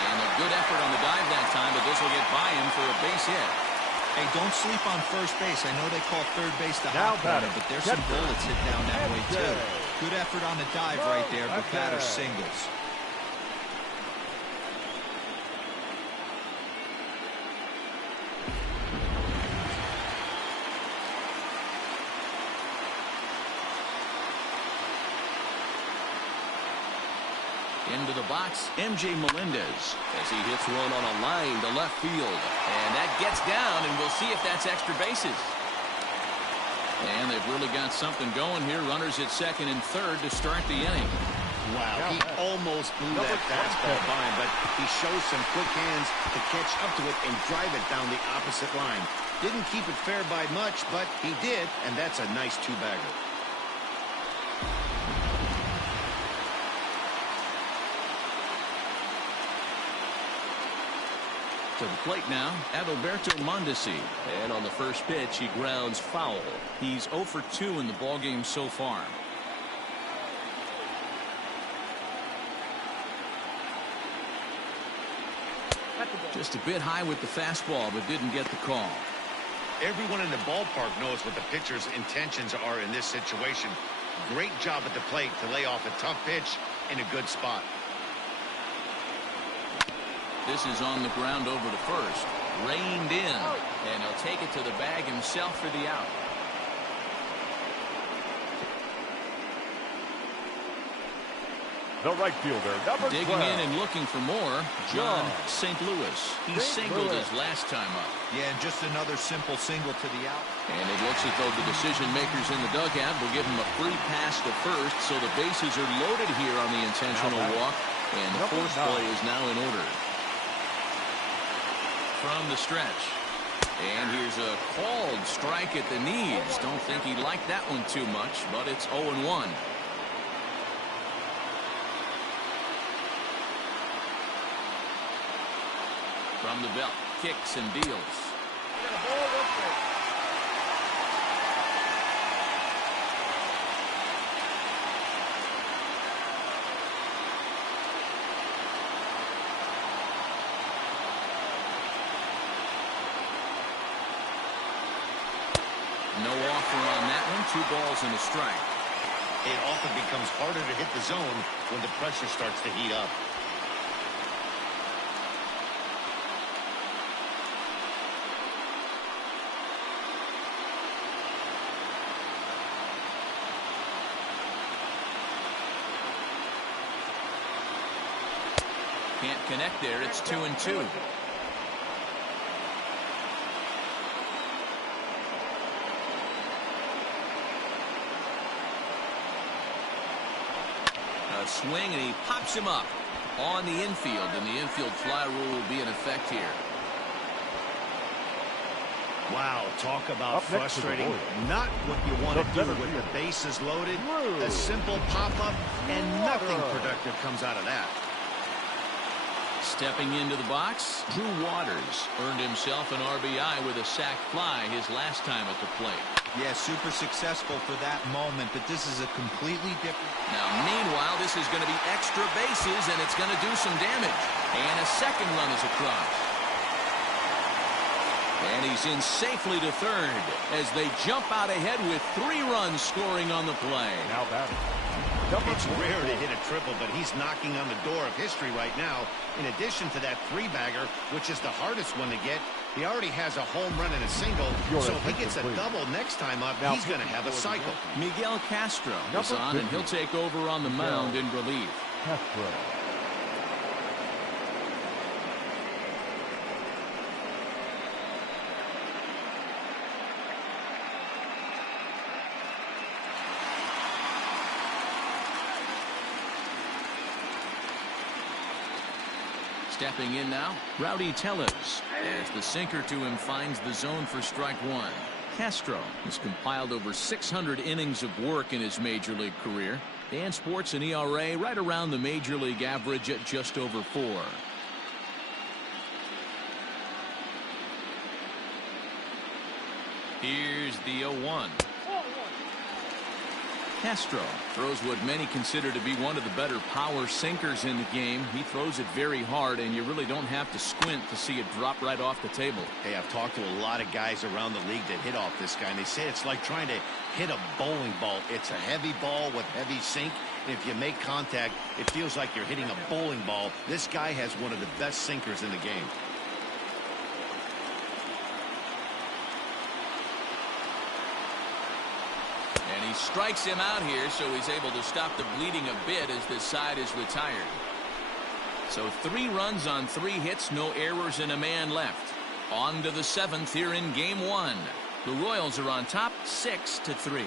And a good effort on the dive that time, but this will get by him for a base hit. Hey, don't sleep on first base. I know they call third base the hot corner, but there's some bullets hit down that way too. Good effort on the dive right there, but batter singles. Into the box, MJ Melendez, as he hits one on a line to left field. And that gets down, and we'll see if that's extra bases. And they've really got something going here. Runners at second and third to start the inning. Wow, he almost blew that fastball by him, but he shows some quick hands to catch up to it and drive it down the opposite line. Didn't keep it fair by much, but he did, and that's a nice two-bagger. To the plate now, Adalberto Mondesi. And on the first pitch, he grounds foul. He's 0 for 2 in the ballgame so far. Just a bit high with the fastball, but didn't get the call. Everyone in the ballpark knows what the pitcher's intentions are in this situation. Great job at the plate to lay off a tough pitch in a good spot. This is on the ground over to first. Reined in. And he'll take it to the bag himself for the out. The right fielder, number 12. Digging in and looking for more, John St. Louis. He singled his last time up. Yeah, and just another simple single to the out. And it looks as though the decision makers in the dugout will give him a free pass to first, so the bases are loaded here on the intentional walk, and the force play is now in order. From the stretch. And here's a called strike at the knees. Don't think he liked that one too much, but it's 0-1. From the belt, kicks and deals. No offer on that one. 2 balls and a strike. It often becomes harder to hit the zone when the pressure starts to heat up. Can't connect there. It's 2-2. A swing, and he pops him up on the infield, and the infield fly rule will be in effect here. Wow, talk about frustrating. Not what you want to do with the bases loaded. A simple pop-up, and nothing productive comes out of that. Stepping into the box, Drew Waters earned himself an RBI with a sac fly his last time at the plate. Yeah, super successful for that moment, but this is a completely different. Now, meanwhile, this is going to be extra bases, and it's going to do some damage. And a second run is across. And he's in safely to third as they jump out ahead with 3 runs scoring on the play. Now batting. It's rare to hit a triple, but he's knocking on the door of history right now. In addition to that 3-bagger, which is the hardest one to get, he already has a home run and a single. So if he gets a double next time up, he's going to have a cycle. Miguel Castro is on, and he'll take over on the mound in relief. Castro. Stepping in now, Rowdy Tellez, as the sinker to him finds the zone for strike 1. Castro has compiled over 600 innings of work in his major league career and sports an ERA right around the major league average at just over 4. Here's the 0-1. Castro throws what many consider to be one of the better power sinkers in the game. He throws it very hard, and you really don't have to squint to see it drop right off the table. Hey, I've talked to a lot of guys around the league that hit off this guy, and they say it's like trying to hit a bowling ball. It's a heavy ball with heavy sink, and if you make contact, it feels like you're hitting a bowling ball. This guy has one of the best sinkers in the game. And he strikes him out here, so he's able to stop the bleeding a bit as this side is retired. So 3 runs on 3 hits, no errors, and a man left. On to the 7th here in game 1. The Royals are on top 6-3.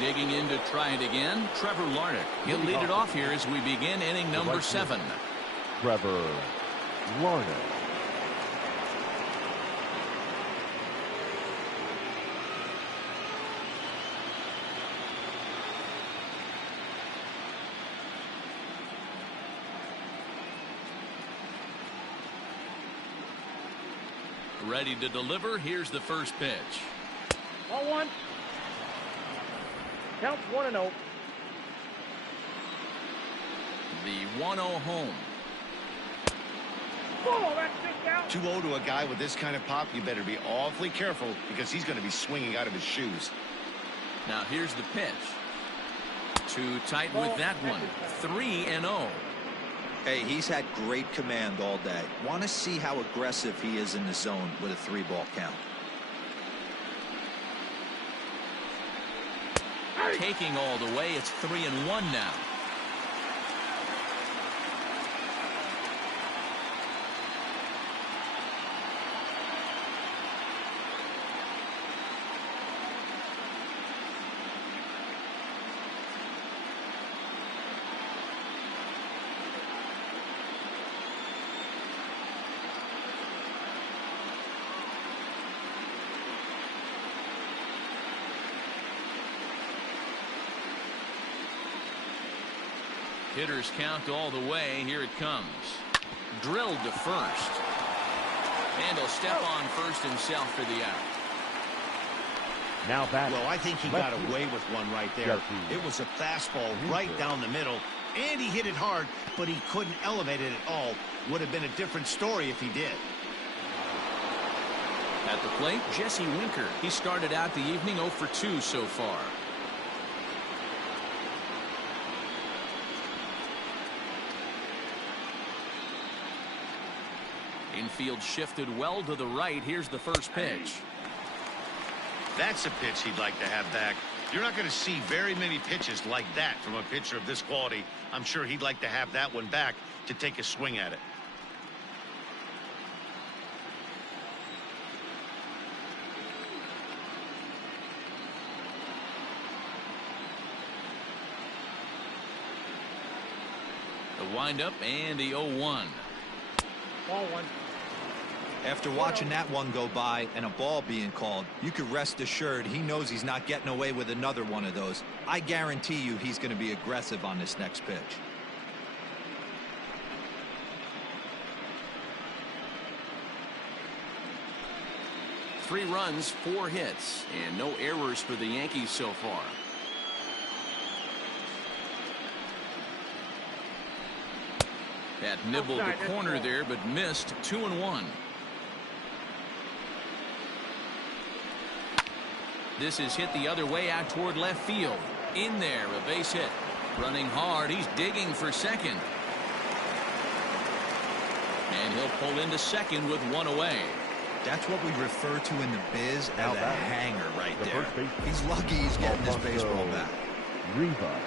Digging in to try it again, Trevor Larnach. He'll lead it off here as we begin inning number 7. Trevor Larnach. Ready to deliver. Here's the first pitch. 1-1. Counts 1-0. The 1-0 home. Oh, that's big out. 2-0 to a guy with this kind of pop, you better be awfully careful because he's going to be swinging out of his shoes. Now here's the pitch. Too tight with that one. 3-0. Hey, he's had great command all day. Want to see how aggressive he is in the zone with a 3-ball count. Taking all the way, it's 3-1 now. Hitters count all the way. Here it comes. Drilled to first. And he'll step on first himself for the out. Now back. Well, I think he got away with one right there. It was a fastball right down the middle, and he hit it hard, but he couldn't elevate it at all. Would have been a different story if he did. At the plate, Jesse Winker. He started out the evening 0 for 2 so far. Infield shifted well to the right. Here's the first pitch. That's a pitch he'd like to have back. You're not going to see very many pitches like that from a pitcher of this quality. I'm sure he'd like to have that one back to take a swing at it. The windup and the 0-1. 1-1. After watching that one go by and a ball being called, you could rest assured he knows he's not getting away with another one of those. I guarantee you he's going to be aggressive on this next pitch. Three runs, 4 hits, and no errors for the Yankees so far. That nibbled the corner there, but missed. 2-1. This is hit the other way out toward left field. In there, a base hit. Running hard, he's digging for second. And he'll pull into second with one away. That's what we refer to in the biz as a hanger right there. He's lucky he's getting this baseball back. Riva.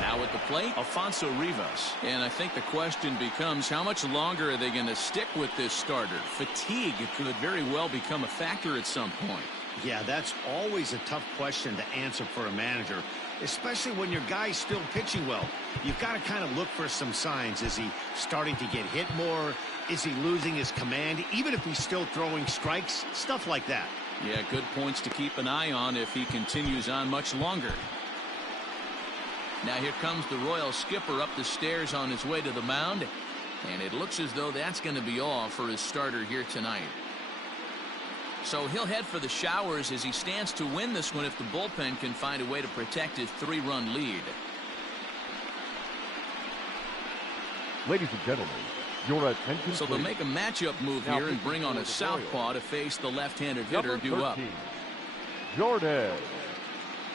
Now at the plate, Alfonso Rivas. And I think the question becomes, how much longer are they going to stick with this starter? Fatigue could very well become a factor at some point. Yeah, that's always a tough question to answer for a manager, especially when your guy's still pitching well. You've got to kind of look for some signs. Is he starting to get hit more? Is he losing his command? Even if he's still throwing strikes, stuff like that. Yeah, good points to keep an eye on if he continues on much longer. Now here comes the Royal skipper up the stairs on his way to the mound. And it looks as though that's going to be all for his starter here tonight. So he'll head for the showers as he stands to win this one if the bullpen can find a way to protect his 3-run lead. Ladies and gentlemen, your attention. So they'll make a matchup move here and bring on a southpaw to face the left-handed hitter due up. Jordan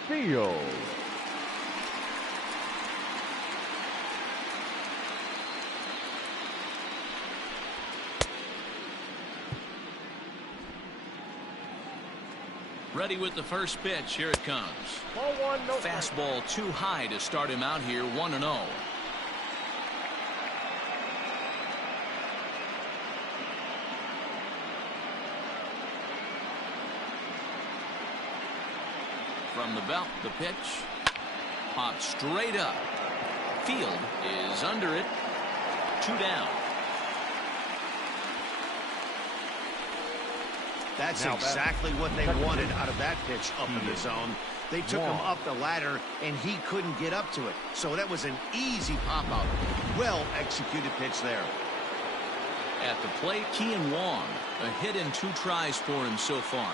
Fields. Ready with the first pitch. Here it comes. Ball one, no Fastball too high to start him out here. 1-0. From the belt, the pitch. Popped straight up. Field is under it. 2 down. That's exactly what they wanted out of that pitch up in the zone. They took him up the ladder, and he couldn't get up to it. So that was an easy pop-out. Well-executed pitch there. At the plate, Kian Wong. A hit in 2 tries for him so far.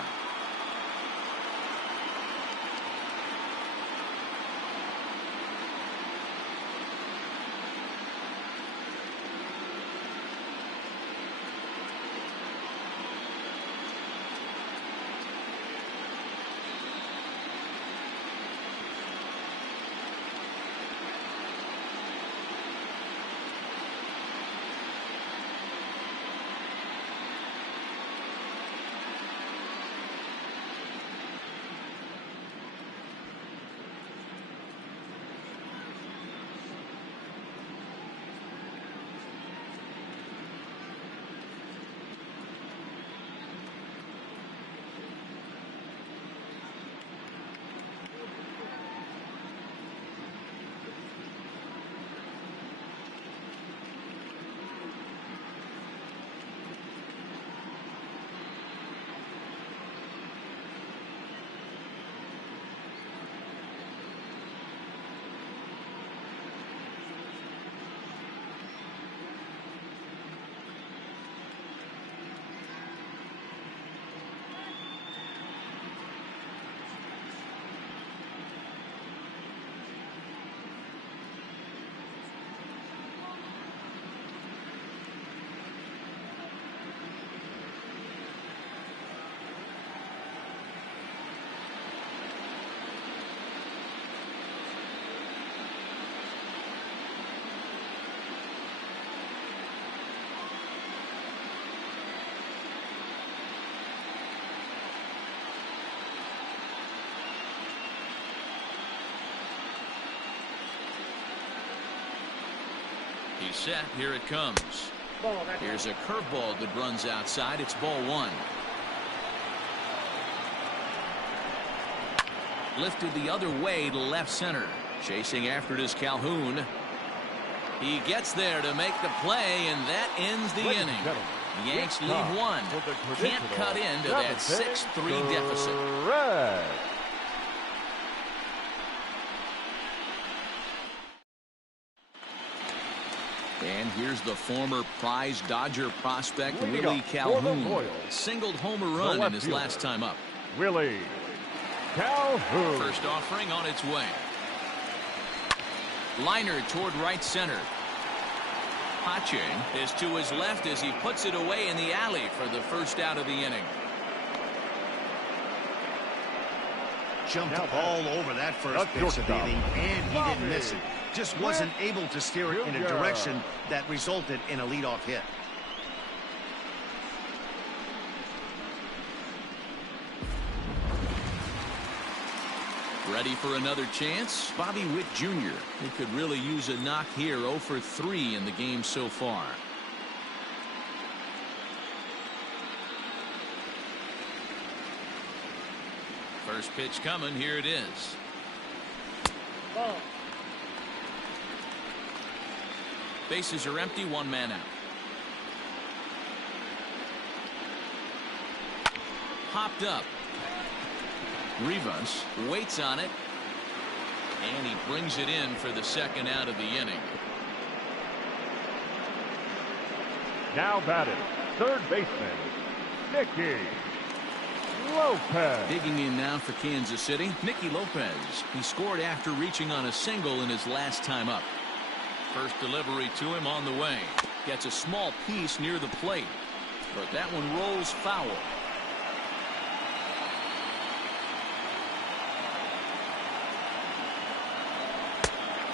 He's set. Here it comes. Here's a curveball that runs outside. It's ball 1. Lifted the other way to left center. Chasing after it is Calhoun. He gets there to make the play, and that ends the inning. Yanks lead 1. Can't cut into that 6-3 deficit. And here's the former prize Dodger prospect Willie Calhoun. Singled home run in his last time up. Willie Calhoun. First offering on its way. Liner toward right center. Pache is to his left as he puts it away in the alley for the first out of the inning. Jumped all over that first pitch of the inning, and he didn't miss it. Just wasn't able to steer it in a direction that resulted in a leadoff hit. Ready for another chance? Bobby Witt Jr. He could really use a knock here. 0 for 3 in the game so far. First pitch coming. Here it is. Ball. Bases are empty. One man out. Hopped up. Rivas waits on it, and he brings it in for the second out of the inning. Now batting, third baseman, Nicky Lopez. Digging in now for Kansas City, Nicky Lopez. He scored after reaching on a single in his last time up. First delivery to him on the way. Gets a small piece near the plate, but that one rolls foul.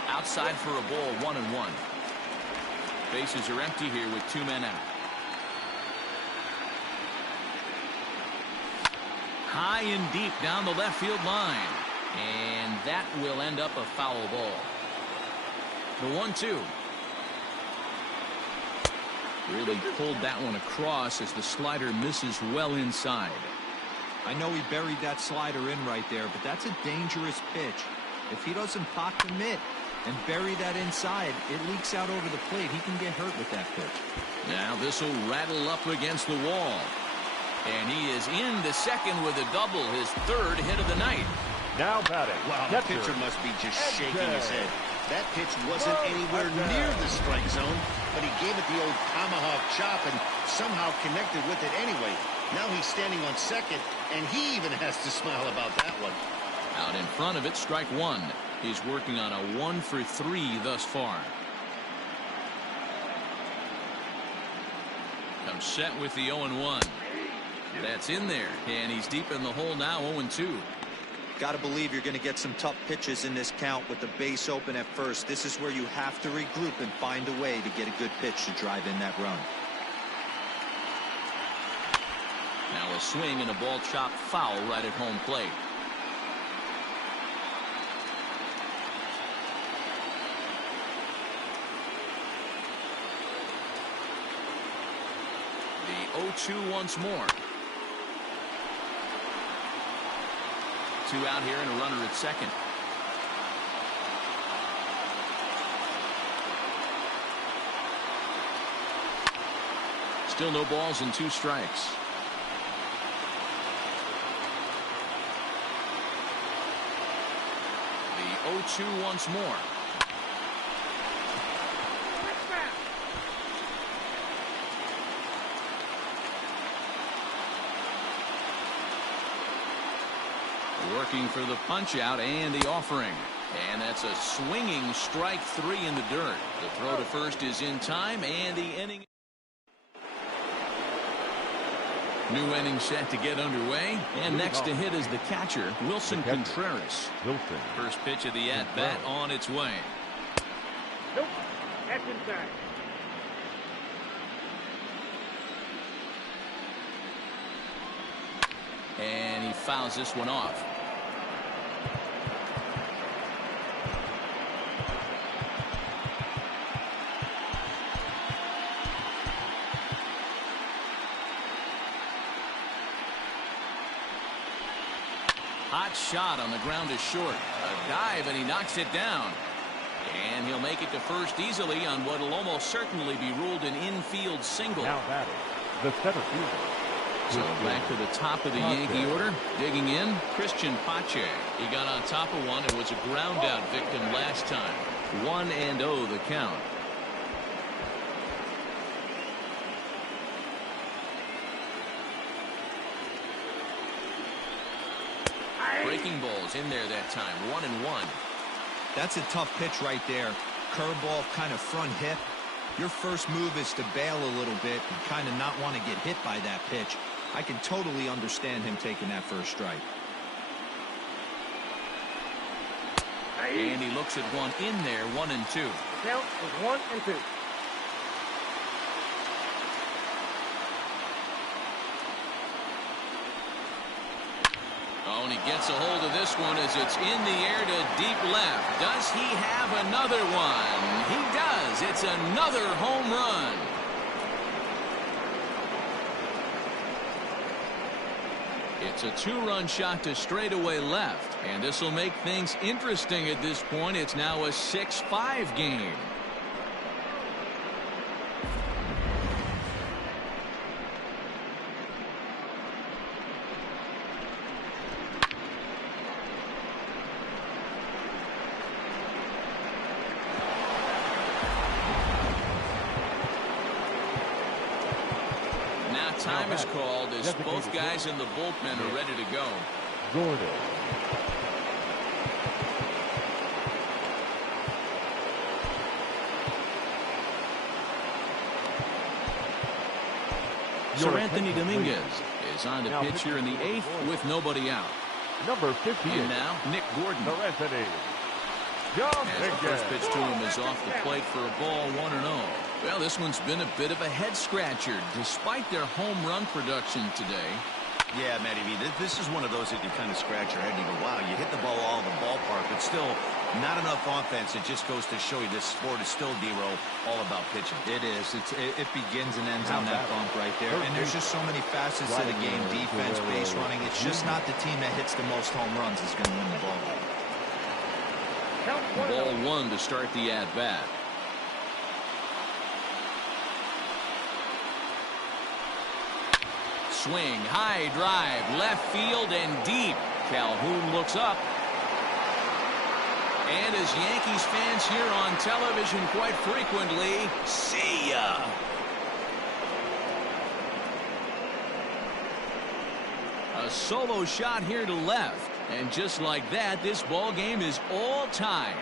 Outside for a ball, 1-1. Bases are empty here with 2 men out. High and deep down the left field line. And that will end up a foul ball. The 1-2. Really pulled that one across as the slider misses well inside. I know he buried that slider in right there, but that's a dangerous pitch. If he doesn't pop the mitt and bury that inside, it leaks out over the plate. He can get hurt with that pitch. Now this will rattle up against the wall. And he is into second with a double, his third hit of the night. Now batting. Wow, the pitcher must be just shaking his head. That pitch wasn't anywhere near the strike zone, but he gave it the old tomahawk chop and somehow connected with it anyway. Now he's standing on second, and he even has to smile about that one. Out in front of it, strike one. He's working on a 1 for 3 thus far. Comes set with the 0-1. That's in there, and he's deep in the hole now, 0-2. Got to believe you're going to get some tough pitches in this count with the base open at first. This is where you have to regroup and find a way to get a good pitch to drive in that run. Now a swing and a ball chopped foul right at home plate. The 0-2 once more. 2 out here and a runner at second. Still no balls and 2 strikes. The 0-2 once more. Working for the punch out and the offering. And that's a swinging strike 3 in the dirt. The throw to first is in time, and the inning. New inning set to get underway. And next to hit is the catcher, Wilson Contreras. First pitch of the at-bat on its way. Nope. That's inside. And he fouls this one off. Hot shot on the ground is short. A dive, and he knocks it down. And he'll make it to first easily on what will almost certainly be ruled an infield single. Now batting, the center fielder. So back to the top of the Yankee order. Digging in, Christian Pache. He got on top of one and was a ground out victim last time. 1-0 the count. breaking balls in there that time. 1-1. That's a tough pitch right there. Curveball, kind of front hip. Your first move is to bail a little bit and kind of not want to get hit by that pitch. I can totally understand him taking that first strike. And he looks at one in there. 1-2. Count is 1-2. Oh, and he gets a hold of this one as it's in the air to deep left. Does he have another one? He does. It's another home run. It's a 2-run shot to straightaway left, and this will make things interesting at this point. It's now a 6-5 game. Time is called as both guys in the bullpen are ready to go. Gordon. Sir Anthony Dominguez is on to pitch here in the 8th with nobody out. Number 50. And now Nick Gordon. Sir Anthony. As the first pitch to him is off the plate for a ball. 1-0. Well, this one's been a bit of a head scratcher despite their home run production today. Yeah, Matty V, this is one of those that you kind of scratch your head and you go, wow, you hit the ball all over the ballpark, but still not enough offense. It just goes to show you this sport is still, D-Row, all about pitching. It is. It begins and ends on that bump right there. And there's just so many facets to the game. Defense, base running. It's just not the team that hits the most home runs is going to win the ball game. Ball 1 to start the at-bat. Swing, high drive, left field and deep. Calhoun looks up. And as Yankees fans hear on television quite frequently, see ya. A solo shot here to left. And just like that, this ball game is all tied.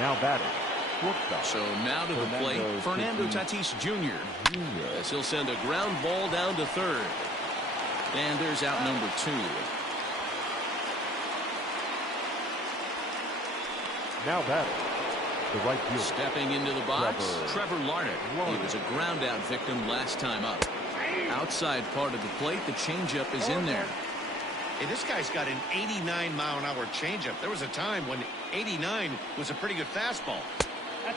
Now batting. So now to the plate, Fernando Tatis Jr. As he'll send a ground ball down to third. And there's out number 2. Now batting. The right fielder. Stepping into the box, Trevor Larnach. He was a ground out victim last time up. Outside part of the plate, the changeup is in there. Hey, this guy's got an 89-mile-an-hour changeup. There was a time when 89 was a pretty good fastball.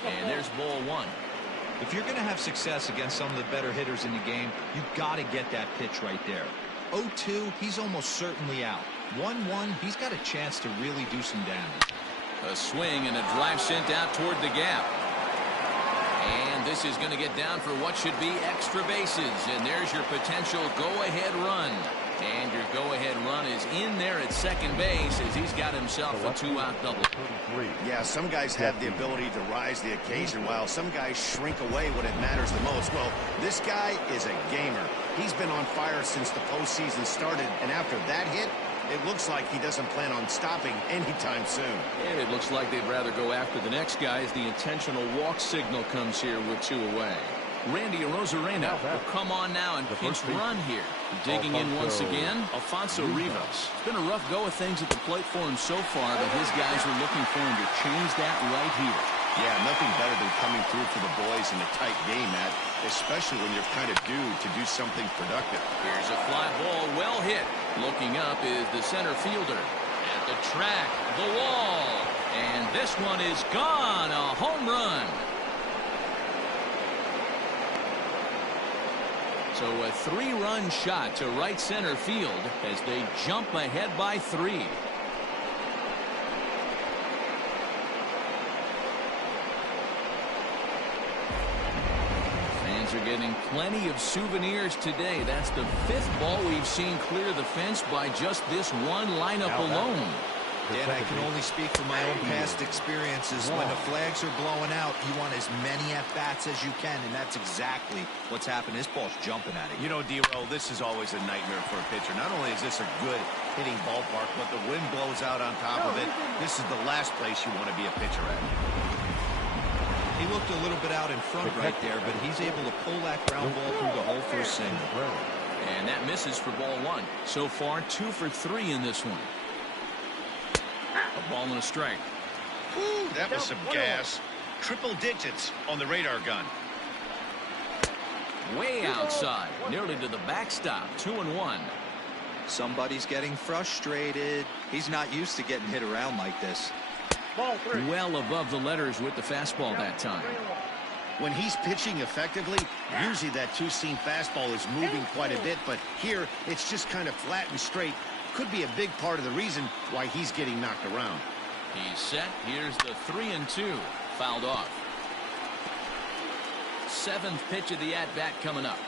And there's ball 1. If you're going to have success against some of the better hitters in the game, you've got to get that pitch right there. 0-2, he's almost certainly out. 1-1, he's got a chance to really do some damage. A swing and a drive sent out toward the gap. And this is going to get down for what should be extra bases. And there's your potential go-ahead run. And your go-ahead run is in there at second base as he's got himself a 2-out double. Yeah, some guys have the ability to rise the occasion while some guys shrink away when it matters the most. Well, this guy is a gamer. He's been on fire since the postseason started, and after that hit, it looks like he doesn't plan on stopping anytime soon. And it looks like they'd rather go after the next guy as the intentional walk signal comes here with 2 away. Randy Arozarena will come on now and pinch run here. Digging in once again, Alfonso Rivas. It's been a rough go of things at the plate for him so far, but his guys are looking for him to change that right here. Yeah, nothing better than coming through for the boys in a tight game, Matt, especially when you're kind of due to do something productive. Here's a fly ball, well hit. Looking up is the center fielder. At the track, the wall. And this one is gone, a home run. So a 3-run shot to right center field as they jump ahead by 3. Fans are getting plenty of souvenirs today. That's the 5th ball we've seen clear the fence by just this one lineup alone. Dan, I can only speak from my own past experiences. When the flags are blowing out, you want as many at-bats as you can, and that's exactly what's happened. This ball's jumping at it. You know, D-Roll, this is always a nightmare for a pitcher. Not only is this a good hitting ballpark, but the wind blows out on top of it. This is the last place you want to be a pitcher at. He looked a little bit out in front right there, but he's able to pull that ground ball through the hole for a single. And that misses for ball one. So far, 2 for 3 in this one. A ball and a strike. Woo, that was some gas. Triple digits on the radar gun. Way outside, nearly to the backstop. 2-1. Somebody's getting frustrated. He's not used to getting hit around like this. Ball 3. Well above the letters with the fastball that time. When he's pitching effectively, usually that two-seam fastball is moving quite a bit, but here it's just kind of flat and straight. Could be a big part of the reason why he's getting knocked around. He's set. Here's the 3-2. Fouled off. 7th pitch of the at-bat coming up.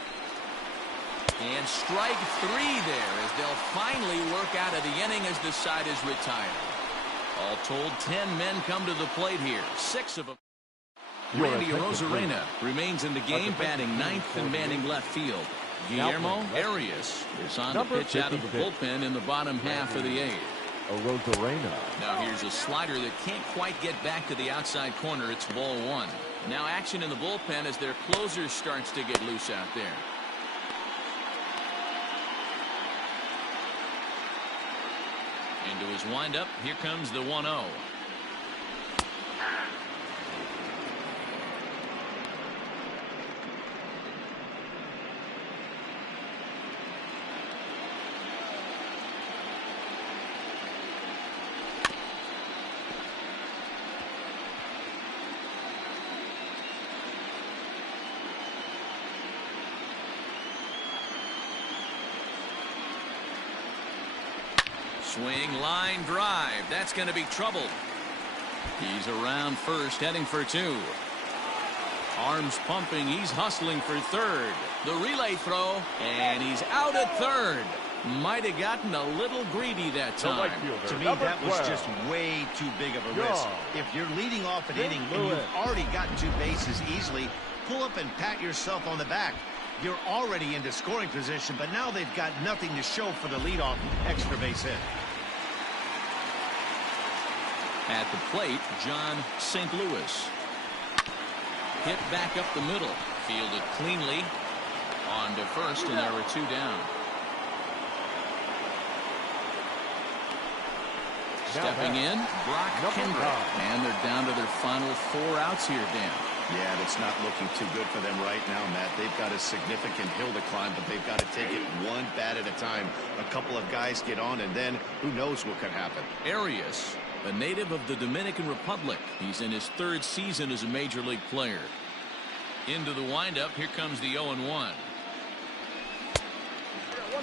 And strike 3 there as they'll finally work out of the inning as the side is retired. All told, 10 men come to the plate here. 6 of them. Randy Arozarena remains in the game, batting 9th and manning left field. Guillermo Arias is on the pitch out of the bullpen in the bottom half of the 8th. Arozarena. Now here's a slider that can't quite get back to the outside corner. It's ball 1. Now action in the bullpen as their closer starts to get loose out there. Into his windup. Here comes the 1-0. Swing, line drive. That's going to be trouble. He's around first, heading for 2. Arms pumping. He's hustling for third. The relay throw, and he's out at third. Might have gotten a little greedy that time. To me, that was just way too big of a risk. If you're leading off an inning and you've already gotten 2 bases easily, pull up and pat yourself on the back. You're already into scoring position, but now they've got nothing to show for the leadoff extra base hit. At the plate, John St. Louis. Hit back up the middle. Fielded cleanly. On to first, and there are 2 down. Stepping in, Brock Kendrick. And they're down to their final 4 outs here, Dan. Yeah, that's not looking too good for them right now, Matt. They've got a significant hill to climb, but they've got to take it one bat at a time. A couple of guys get on, and then who knows what could happen. Arias, a native of the Dominican Republic. He's in his 3rd season as a major league player. Into the windup. Here comes the 0-1. 1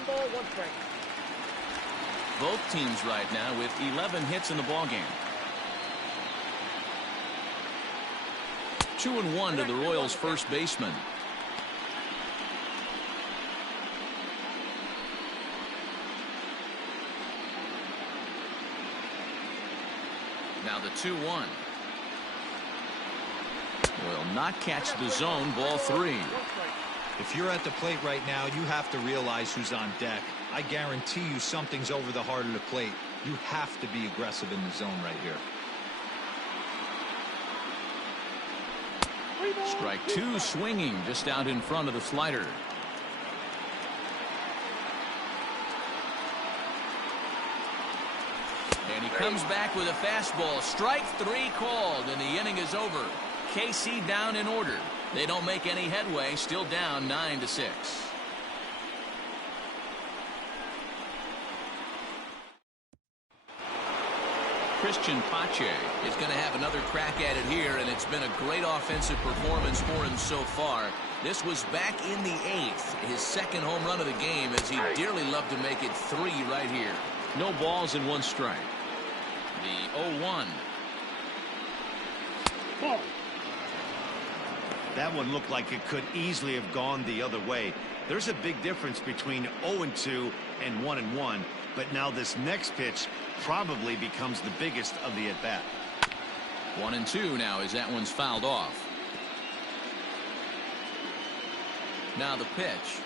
ball, 1 strike. Both teams right now with 11 hits in the ballgame. 2-1 to the Royals' first baseman. Now the 2-1. Will not catch the zone. Ball 3. If you're at the plate right now, you have to realize who's on deck. I guarantee you something's over the heart of the plate. You have to be aggressive in the zone right here. Strike 2, swinging just out in front of the slider. And he comes back with a fastball. Strike 3 called, and the inning is over. KC down in order. They don't make any headway. Still down 9-6. Christian Pache is going to have another crack at it here, and it's been a great offensive performance for him so far. This was back in the 8th, his 2nd home run of the game, as he'd dearly love to make it 3 right here. No balls and 1 strike. The 0-1. Ball. That one looked like it could easily have gone the other way. There's a big difference between 0-2 and 1-1. But now this next pitch probably becomes the biggest of the at-bat. 1-2 now as that one's fouled off. Now the pitch.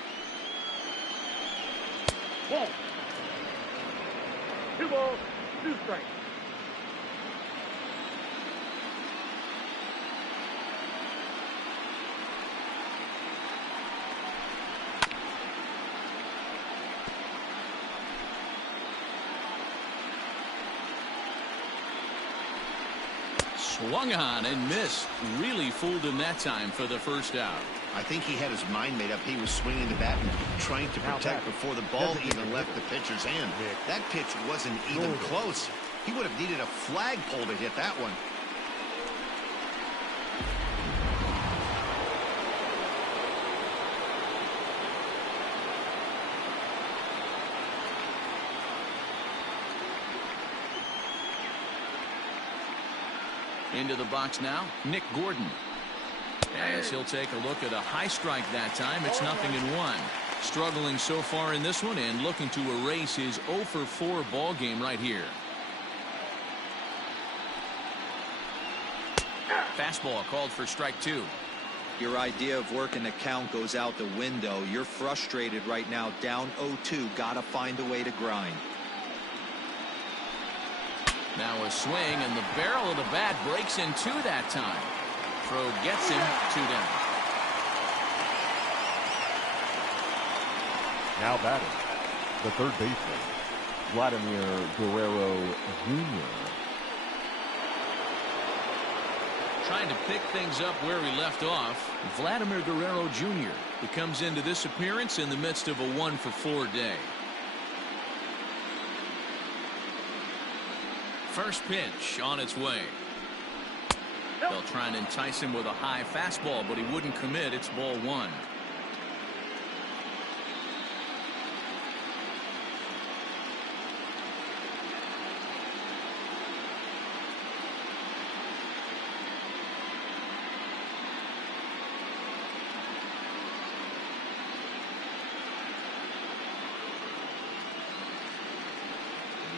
Ball. 2 balls, 2 strikes. Swung on and missed. Really fooled him that time for the first out. I think he had his mind made up. He was swinging the bat and trying to protect before the ball even left the pitcher's hand. That pitch wasn't even close. He would have needed a flagpole to hit that one. Into the box now, Nick Gordon. As he'll take a look at a high strike that time. It's 0-1. Struggling so far in this one and looking to erase his 0-for-4 ball game right here. Fastball called for strike 2. Your idea of working the count goes out the window. You're frustrated right now, down 0-2. Gotta find a way to grind. Now a swing, and the barrel of the bat breaks in 2 that time. Throw gets him 2 down. Now batting, the third baseman, Vladimir Guerrero Jr. Trying to pick things up where he left off. Vladimir Guerrero Jr. He comes into this appearance in the midst of a 1-for-4 day. First pitch on its way. They'll try and entice him with a high fastball, but he wouldn't commit. It's ball 1.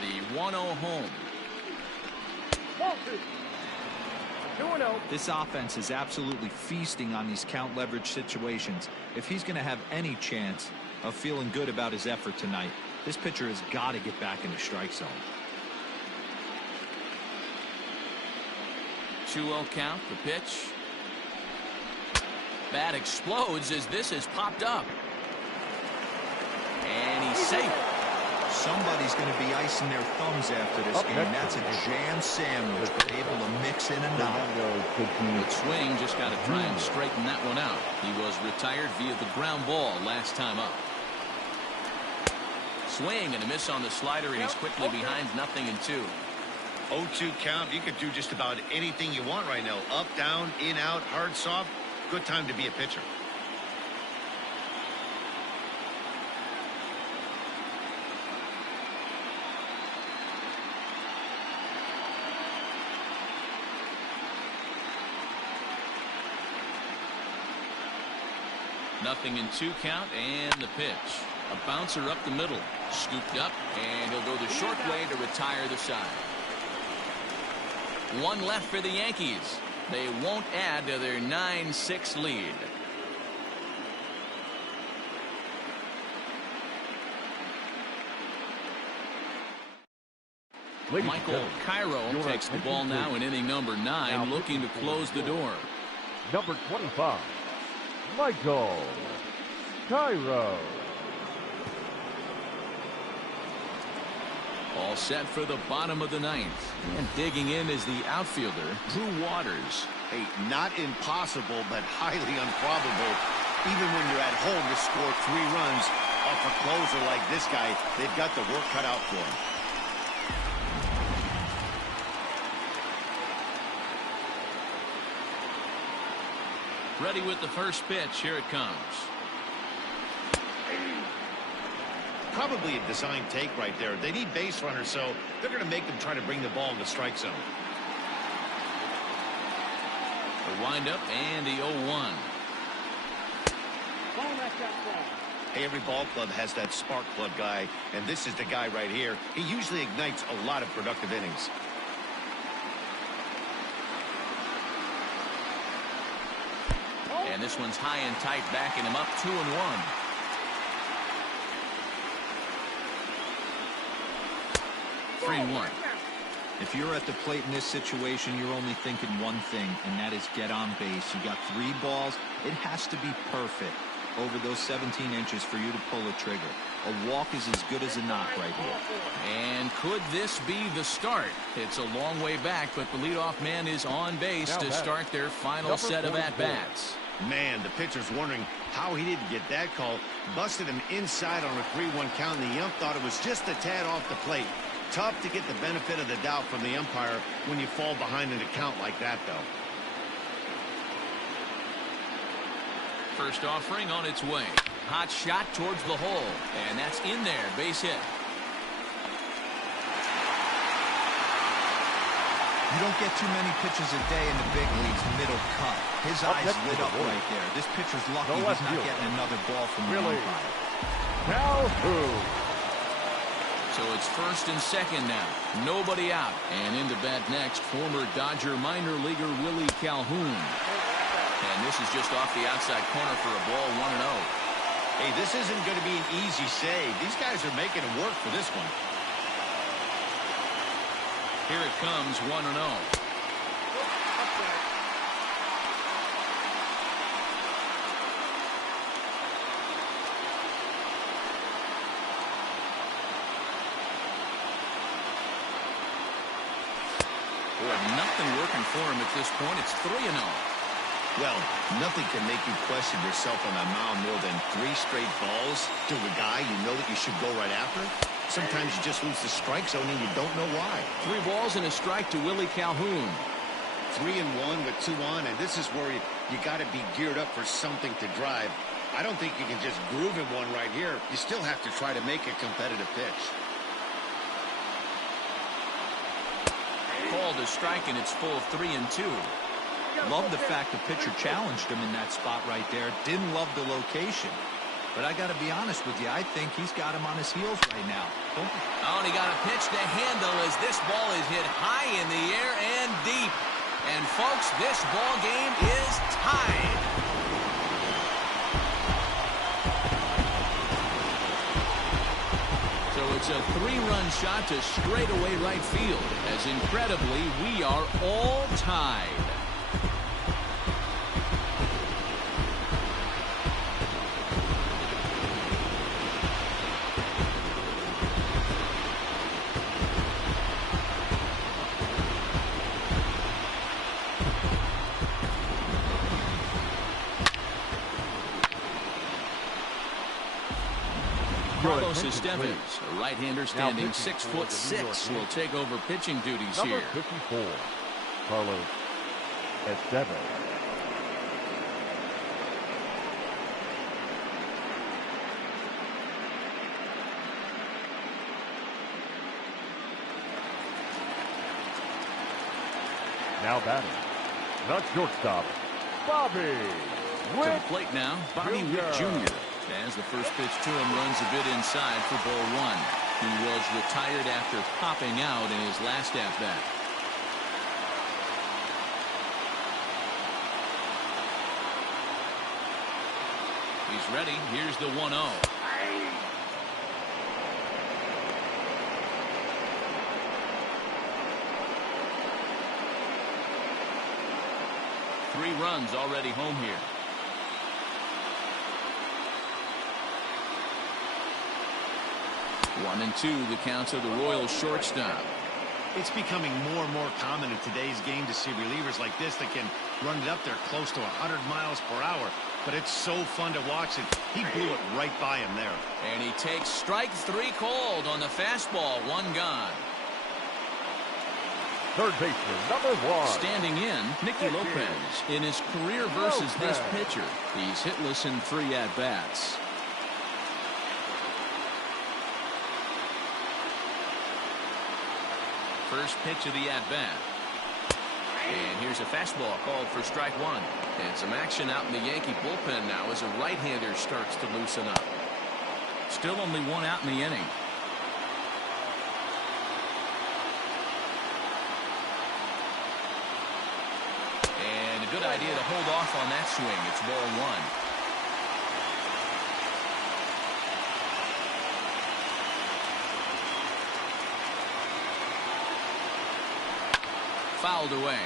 The 1-0 home. Ball 2. 2-0. This offense is absolutely feasting on these count leverage situations. If he's going to have any chance of feeling good about his effort tonight, this pitcher has got to get back in the strike zone. 2-0 count. The pitch. Bat explodes as this is popped up. And he's safe. Somebody's going to be icing their thumbs after this game. That's a jam sandwich, but able to mix in and out. The swing just got to try and straighten that one out. He was retired via the ground ball last time up. Swing and a miss on the slider, and he's quickly behind 0-2. 0-2 count. You could do just about anything you want right now. Up, down, in, out, hard, soft. Good time to be a pitcher. Nothing in 2 count, and the pitch. A bouncer up the middle. Scooped up, and he'll go the short way to retire the side. 1 left for the Yankees. They won't add to their 9-6 lead. Michael Cairo takes the ball now in inning number 9, looking to close the door. Number 25, Michael Cairo. All set for the bottom of the 9th. And digging in is the outfielder, Drew Waters. Hey, not impossible, but highly improbable. Even when you're at home to score 3 runs off a closer like this guy, they've got the work cut out for him. Ready with the first pitch. Here it comes. Probably a design take right there. They need base runners, so they're going to make them try to bring the ball in the strike zone. The windup and the 0-1. Ball knocked out fly. Hey, every ball club has that spark plug guy, and this is the guy right here. He usually ignites a lot of productive innings. And this one's high and tight, backing him up 2-1. Ball, 3-1. If you're at the plate in this situation, you're only thinking one thing, and that is get on base. You got 3 balls. It has to be perfect over those 17 inches for you to pull a trigger. A walk is as good as a knock right here. And could this be the start? It's a long way back, but the leadoff man is on base to start their final set of at-bats. Man, the pitcher's wondering how he didn't get that call. Busted him inside on a 3-1 count, and the ump thought it was just a tad off the plate. Tough to get the benefit of the doubt from the umpire when you fall behind in a count like that, though. First offering on its way. Hot shot towards the hole, and that's in there. Base hit. You don't get too many pitches a day in the big leagues middle cut. His eyes lit up right there. This pitcher's lucky he's not getting another ball from the umpire. Now who? So it's first and second now. Nobody out. And in to bat next, former Dodger minor leaguer Willie Calhoun. And this is just off the outside corner for a ball, 1-0. Hey, this isn't going to be an easy save. These guys are making it work for this one. Here it comes, 1-0. Nothing working for him at this point. It's 3-0. Well, nothing can make you question yourself on that mound more than 3 straight balls to a guy you know that you should go right after. Sometimes you just lose the strike zone and you don't know why. 3 balls and a strike to Willie Calhoun. 3-1 with 2 on, and this is where you got to be geared up for something to drive. I don't think you can just groove in one right here. You still have to try to make a competitive pitch. Called a strike, and it's full 3-2. Love the fact the pitcher challenged him in that spot right there. Didn't love the location. But I got to be honest with you, I think he's got him on his heels right now. Oh, and he got a pitch to handle as this ball is hit high in the air and deep. And folks, this ball game is tied. So it's a 3-run shot to straightaway right field, as incredibly we are all tied. Carlos Estevez, a right-hander standing 6'6", will take over pitching duties Number here. 54, Carlos Estevez. Now batting, the shortstop, Bobby To Witt the plate now, Bobby Witt Jr. As the first pitch to him runs a bit inside for ball 1. He was retired after popping out in his last at-bat. He's ready. Here's the 1-0. Three runs already home here. One and two, the count of the Royals shortstop. It's becoming more and more common in today's game to see relievers like this that can run it up there close to 100 miles per hour. But it's so fun to watch it. He blew it right by him there. And he takes strike 3 called on the fastball. 1 gone. Third baseman, number 1. Standing in, Nicky Lopez. In his career versus this pitcher, he's hitless in 3 at-bats. First pitch of the at-bat. And here's a fastball called for strike 1. And some action out in the Yankee bullpen now as a right-hander starts to loosen up. Still only one out in the inning. And a good idea to hold off on that swing. It's ball one. Fouled away.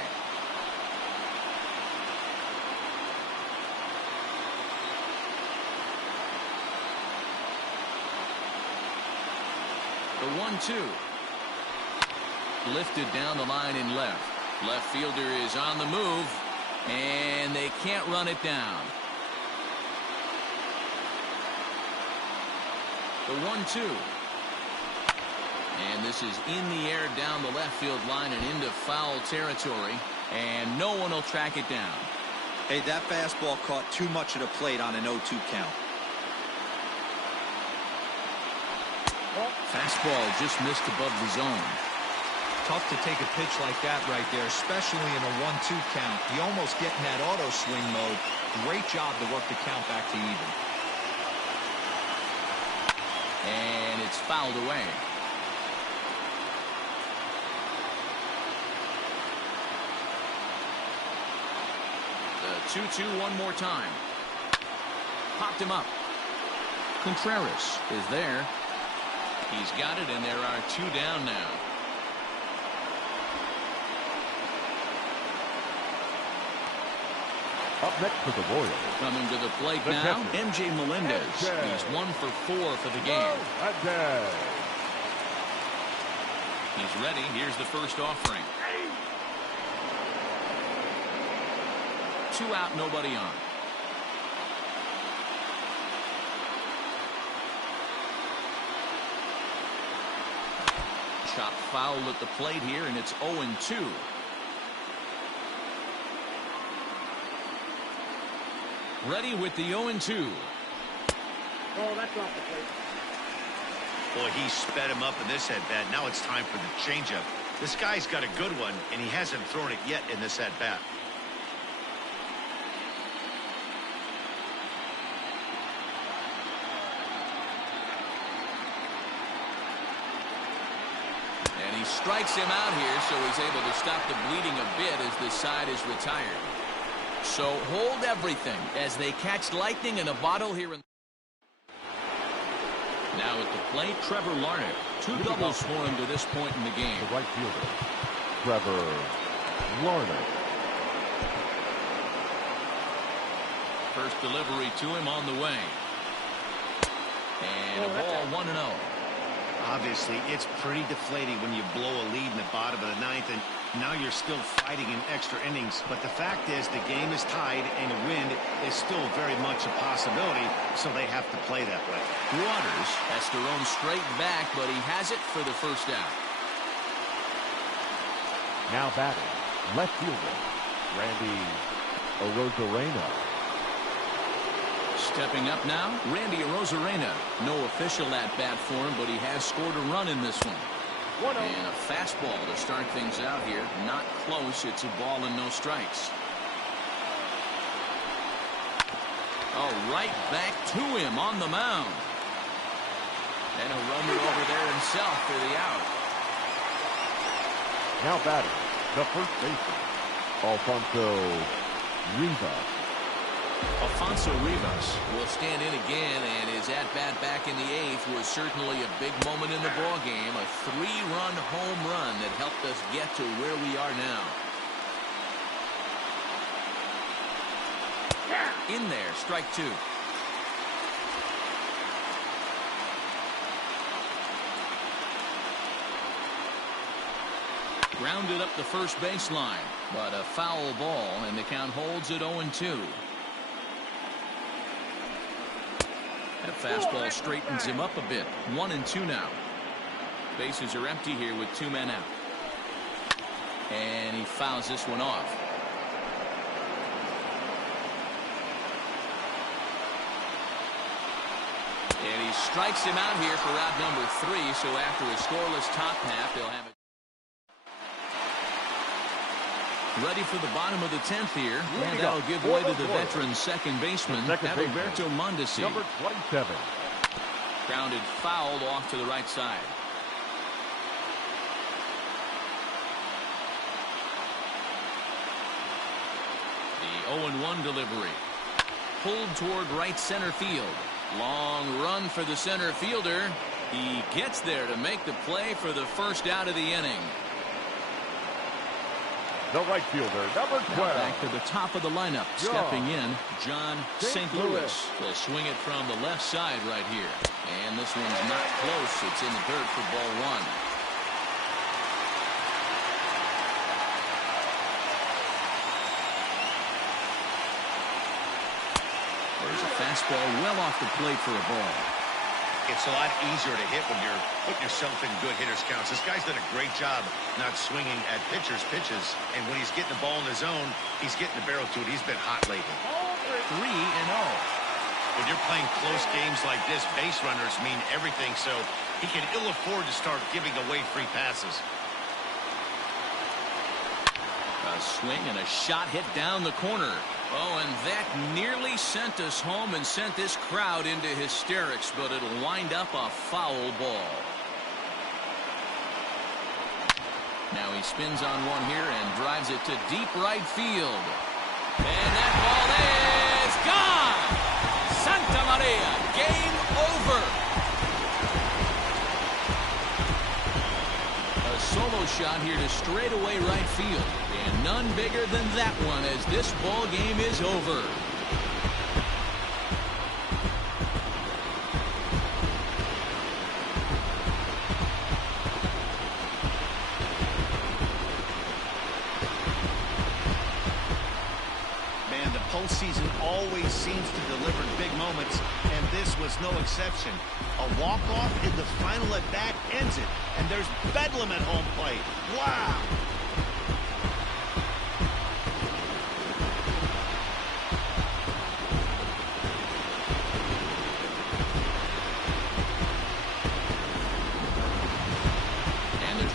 The 1-2. Lifted down the line in left. Left fielder is on the move, and they can't run it down. The 1-2. And this is in the air down the left field line and into foul territory, and no one will track it down. Hey, that fastball caught too much of the plate on an 0-2 count. Fastball just missed above the zone. Tough to take a pitch like that right there, especially in a 1-2 count. You almost get in that auto swing mode. Great job to work the count back to even. And it's fouled away. The 2-2 one more time. Popped him up. Contreras is there. He's got it, and there are two down now. Up next for the Royals. Coming to the plate now, MJ Melendez. He's 1 for 4 for the game. He's ready. Here's the first offering. 2 out, nobody on. Chop foul at the plate here, and it's 0-2. Ready with the 0-2. Oh, that's off the plate. Boy, he sped him up in this at-bat. Now it's time for the changeup. This guy's got a good one, and he hasn't thrown it yet in this at-bat. And he strikes him out here, so he's able to stop the bleeding a bit as this side is retired. So hold everything as they catch lightning in a bottle here. Now at the plate, Trevor Larnach. 2 doubles for him to this point in the game. The right fielder, Trevor Larnach. First delivery to him on the way. And a ball 1-0. Obviously, it's pretty deflating when you blow a lead in the bottom of the 9th, and now you're still fighting in extra innings. But the fact is, the game is tied, and a win is still very much a possibility, so they have to play that way. Waters has to roam straight back, but he has it for the first out. Now batting, left fielder, Randy Arozarena. Stepping up now, Randy Arozarena. No official at-bat for him, but he has scored a run in this one. And a fastball to start things out here. Not close. It's a ball and no strikes. Oh, right back to him on the mound. And a runner over there himself for the out. Now batting, the first baseman, Alfonso Rivas. Alfonso Rivas will stand in again, and his at-bat back in the 8th was certainly a big moment in the ballgame. A 3-run home run that helped us get to where we are now. In there, strike 2. Grounded up the first baseline, but a foul ball, and the count holds at 0-2. That fastball straightens him up a bit. 1-2 now. Bases are empty here with 2 men out. And he fouls this one off. And he strikes him out here for out number 3. So after a scoreless top half, they'll have it. Ready for the bottom of the 10th here, and that'll give way to the veteran second baseman, Adalberto Mondesi. Number 27. Grounded foul off to the right side. The 0-1 delivery. Pulled toward right center field. Long run for the center fielder. He gets there to make the play for the first out of the inning. The right fielder, number 12. Now back to the top of the lineup. Stepping in, John St. Louis. Will swing it from the left side right here. And this one's not close. It's in the dirt for ball one. There's a fastball well off the plate for a ball. It's a lot easier to hit when you're putting yourself in good hitters' counts. This guy's done a great job not swinging at pitchers' pitches. And when he's getting the ball in his zone, he's getting the barrel to it. He's been hot lately. 3-0. When you're playing close games like this, base runners mean everything, so he can ill afford to start giving away free passes. A swing and a shot hit down the corner. Oh, and that nearly sent us home and sent this crowd into hysterics, but it'll wind up a foul ball. Now he spins on one here and drives it to deep right field. And that ball is gone! Santa Maria, game over! A solo shot here to straightaway right field. And none bigger than that one as this ball game is over. Man, the postseason always seems to deliver big moments, and this was no exception. A walk-off in the final at-bat ends it, and there's bedlam at home plate. Wow!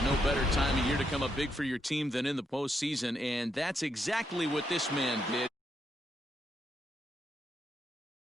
No better time of year to come up big for your team than in the postseason, and that's exactly what this man did.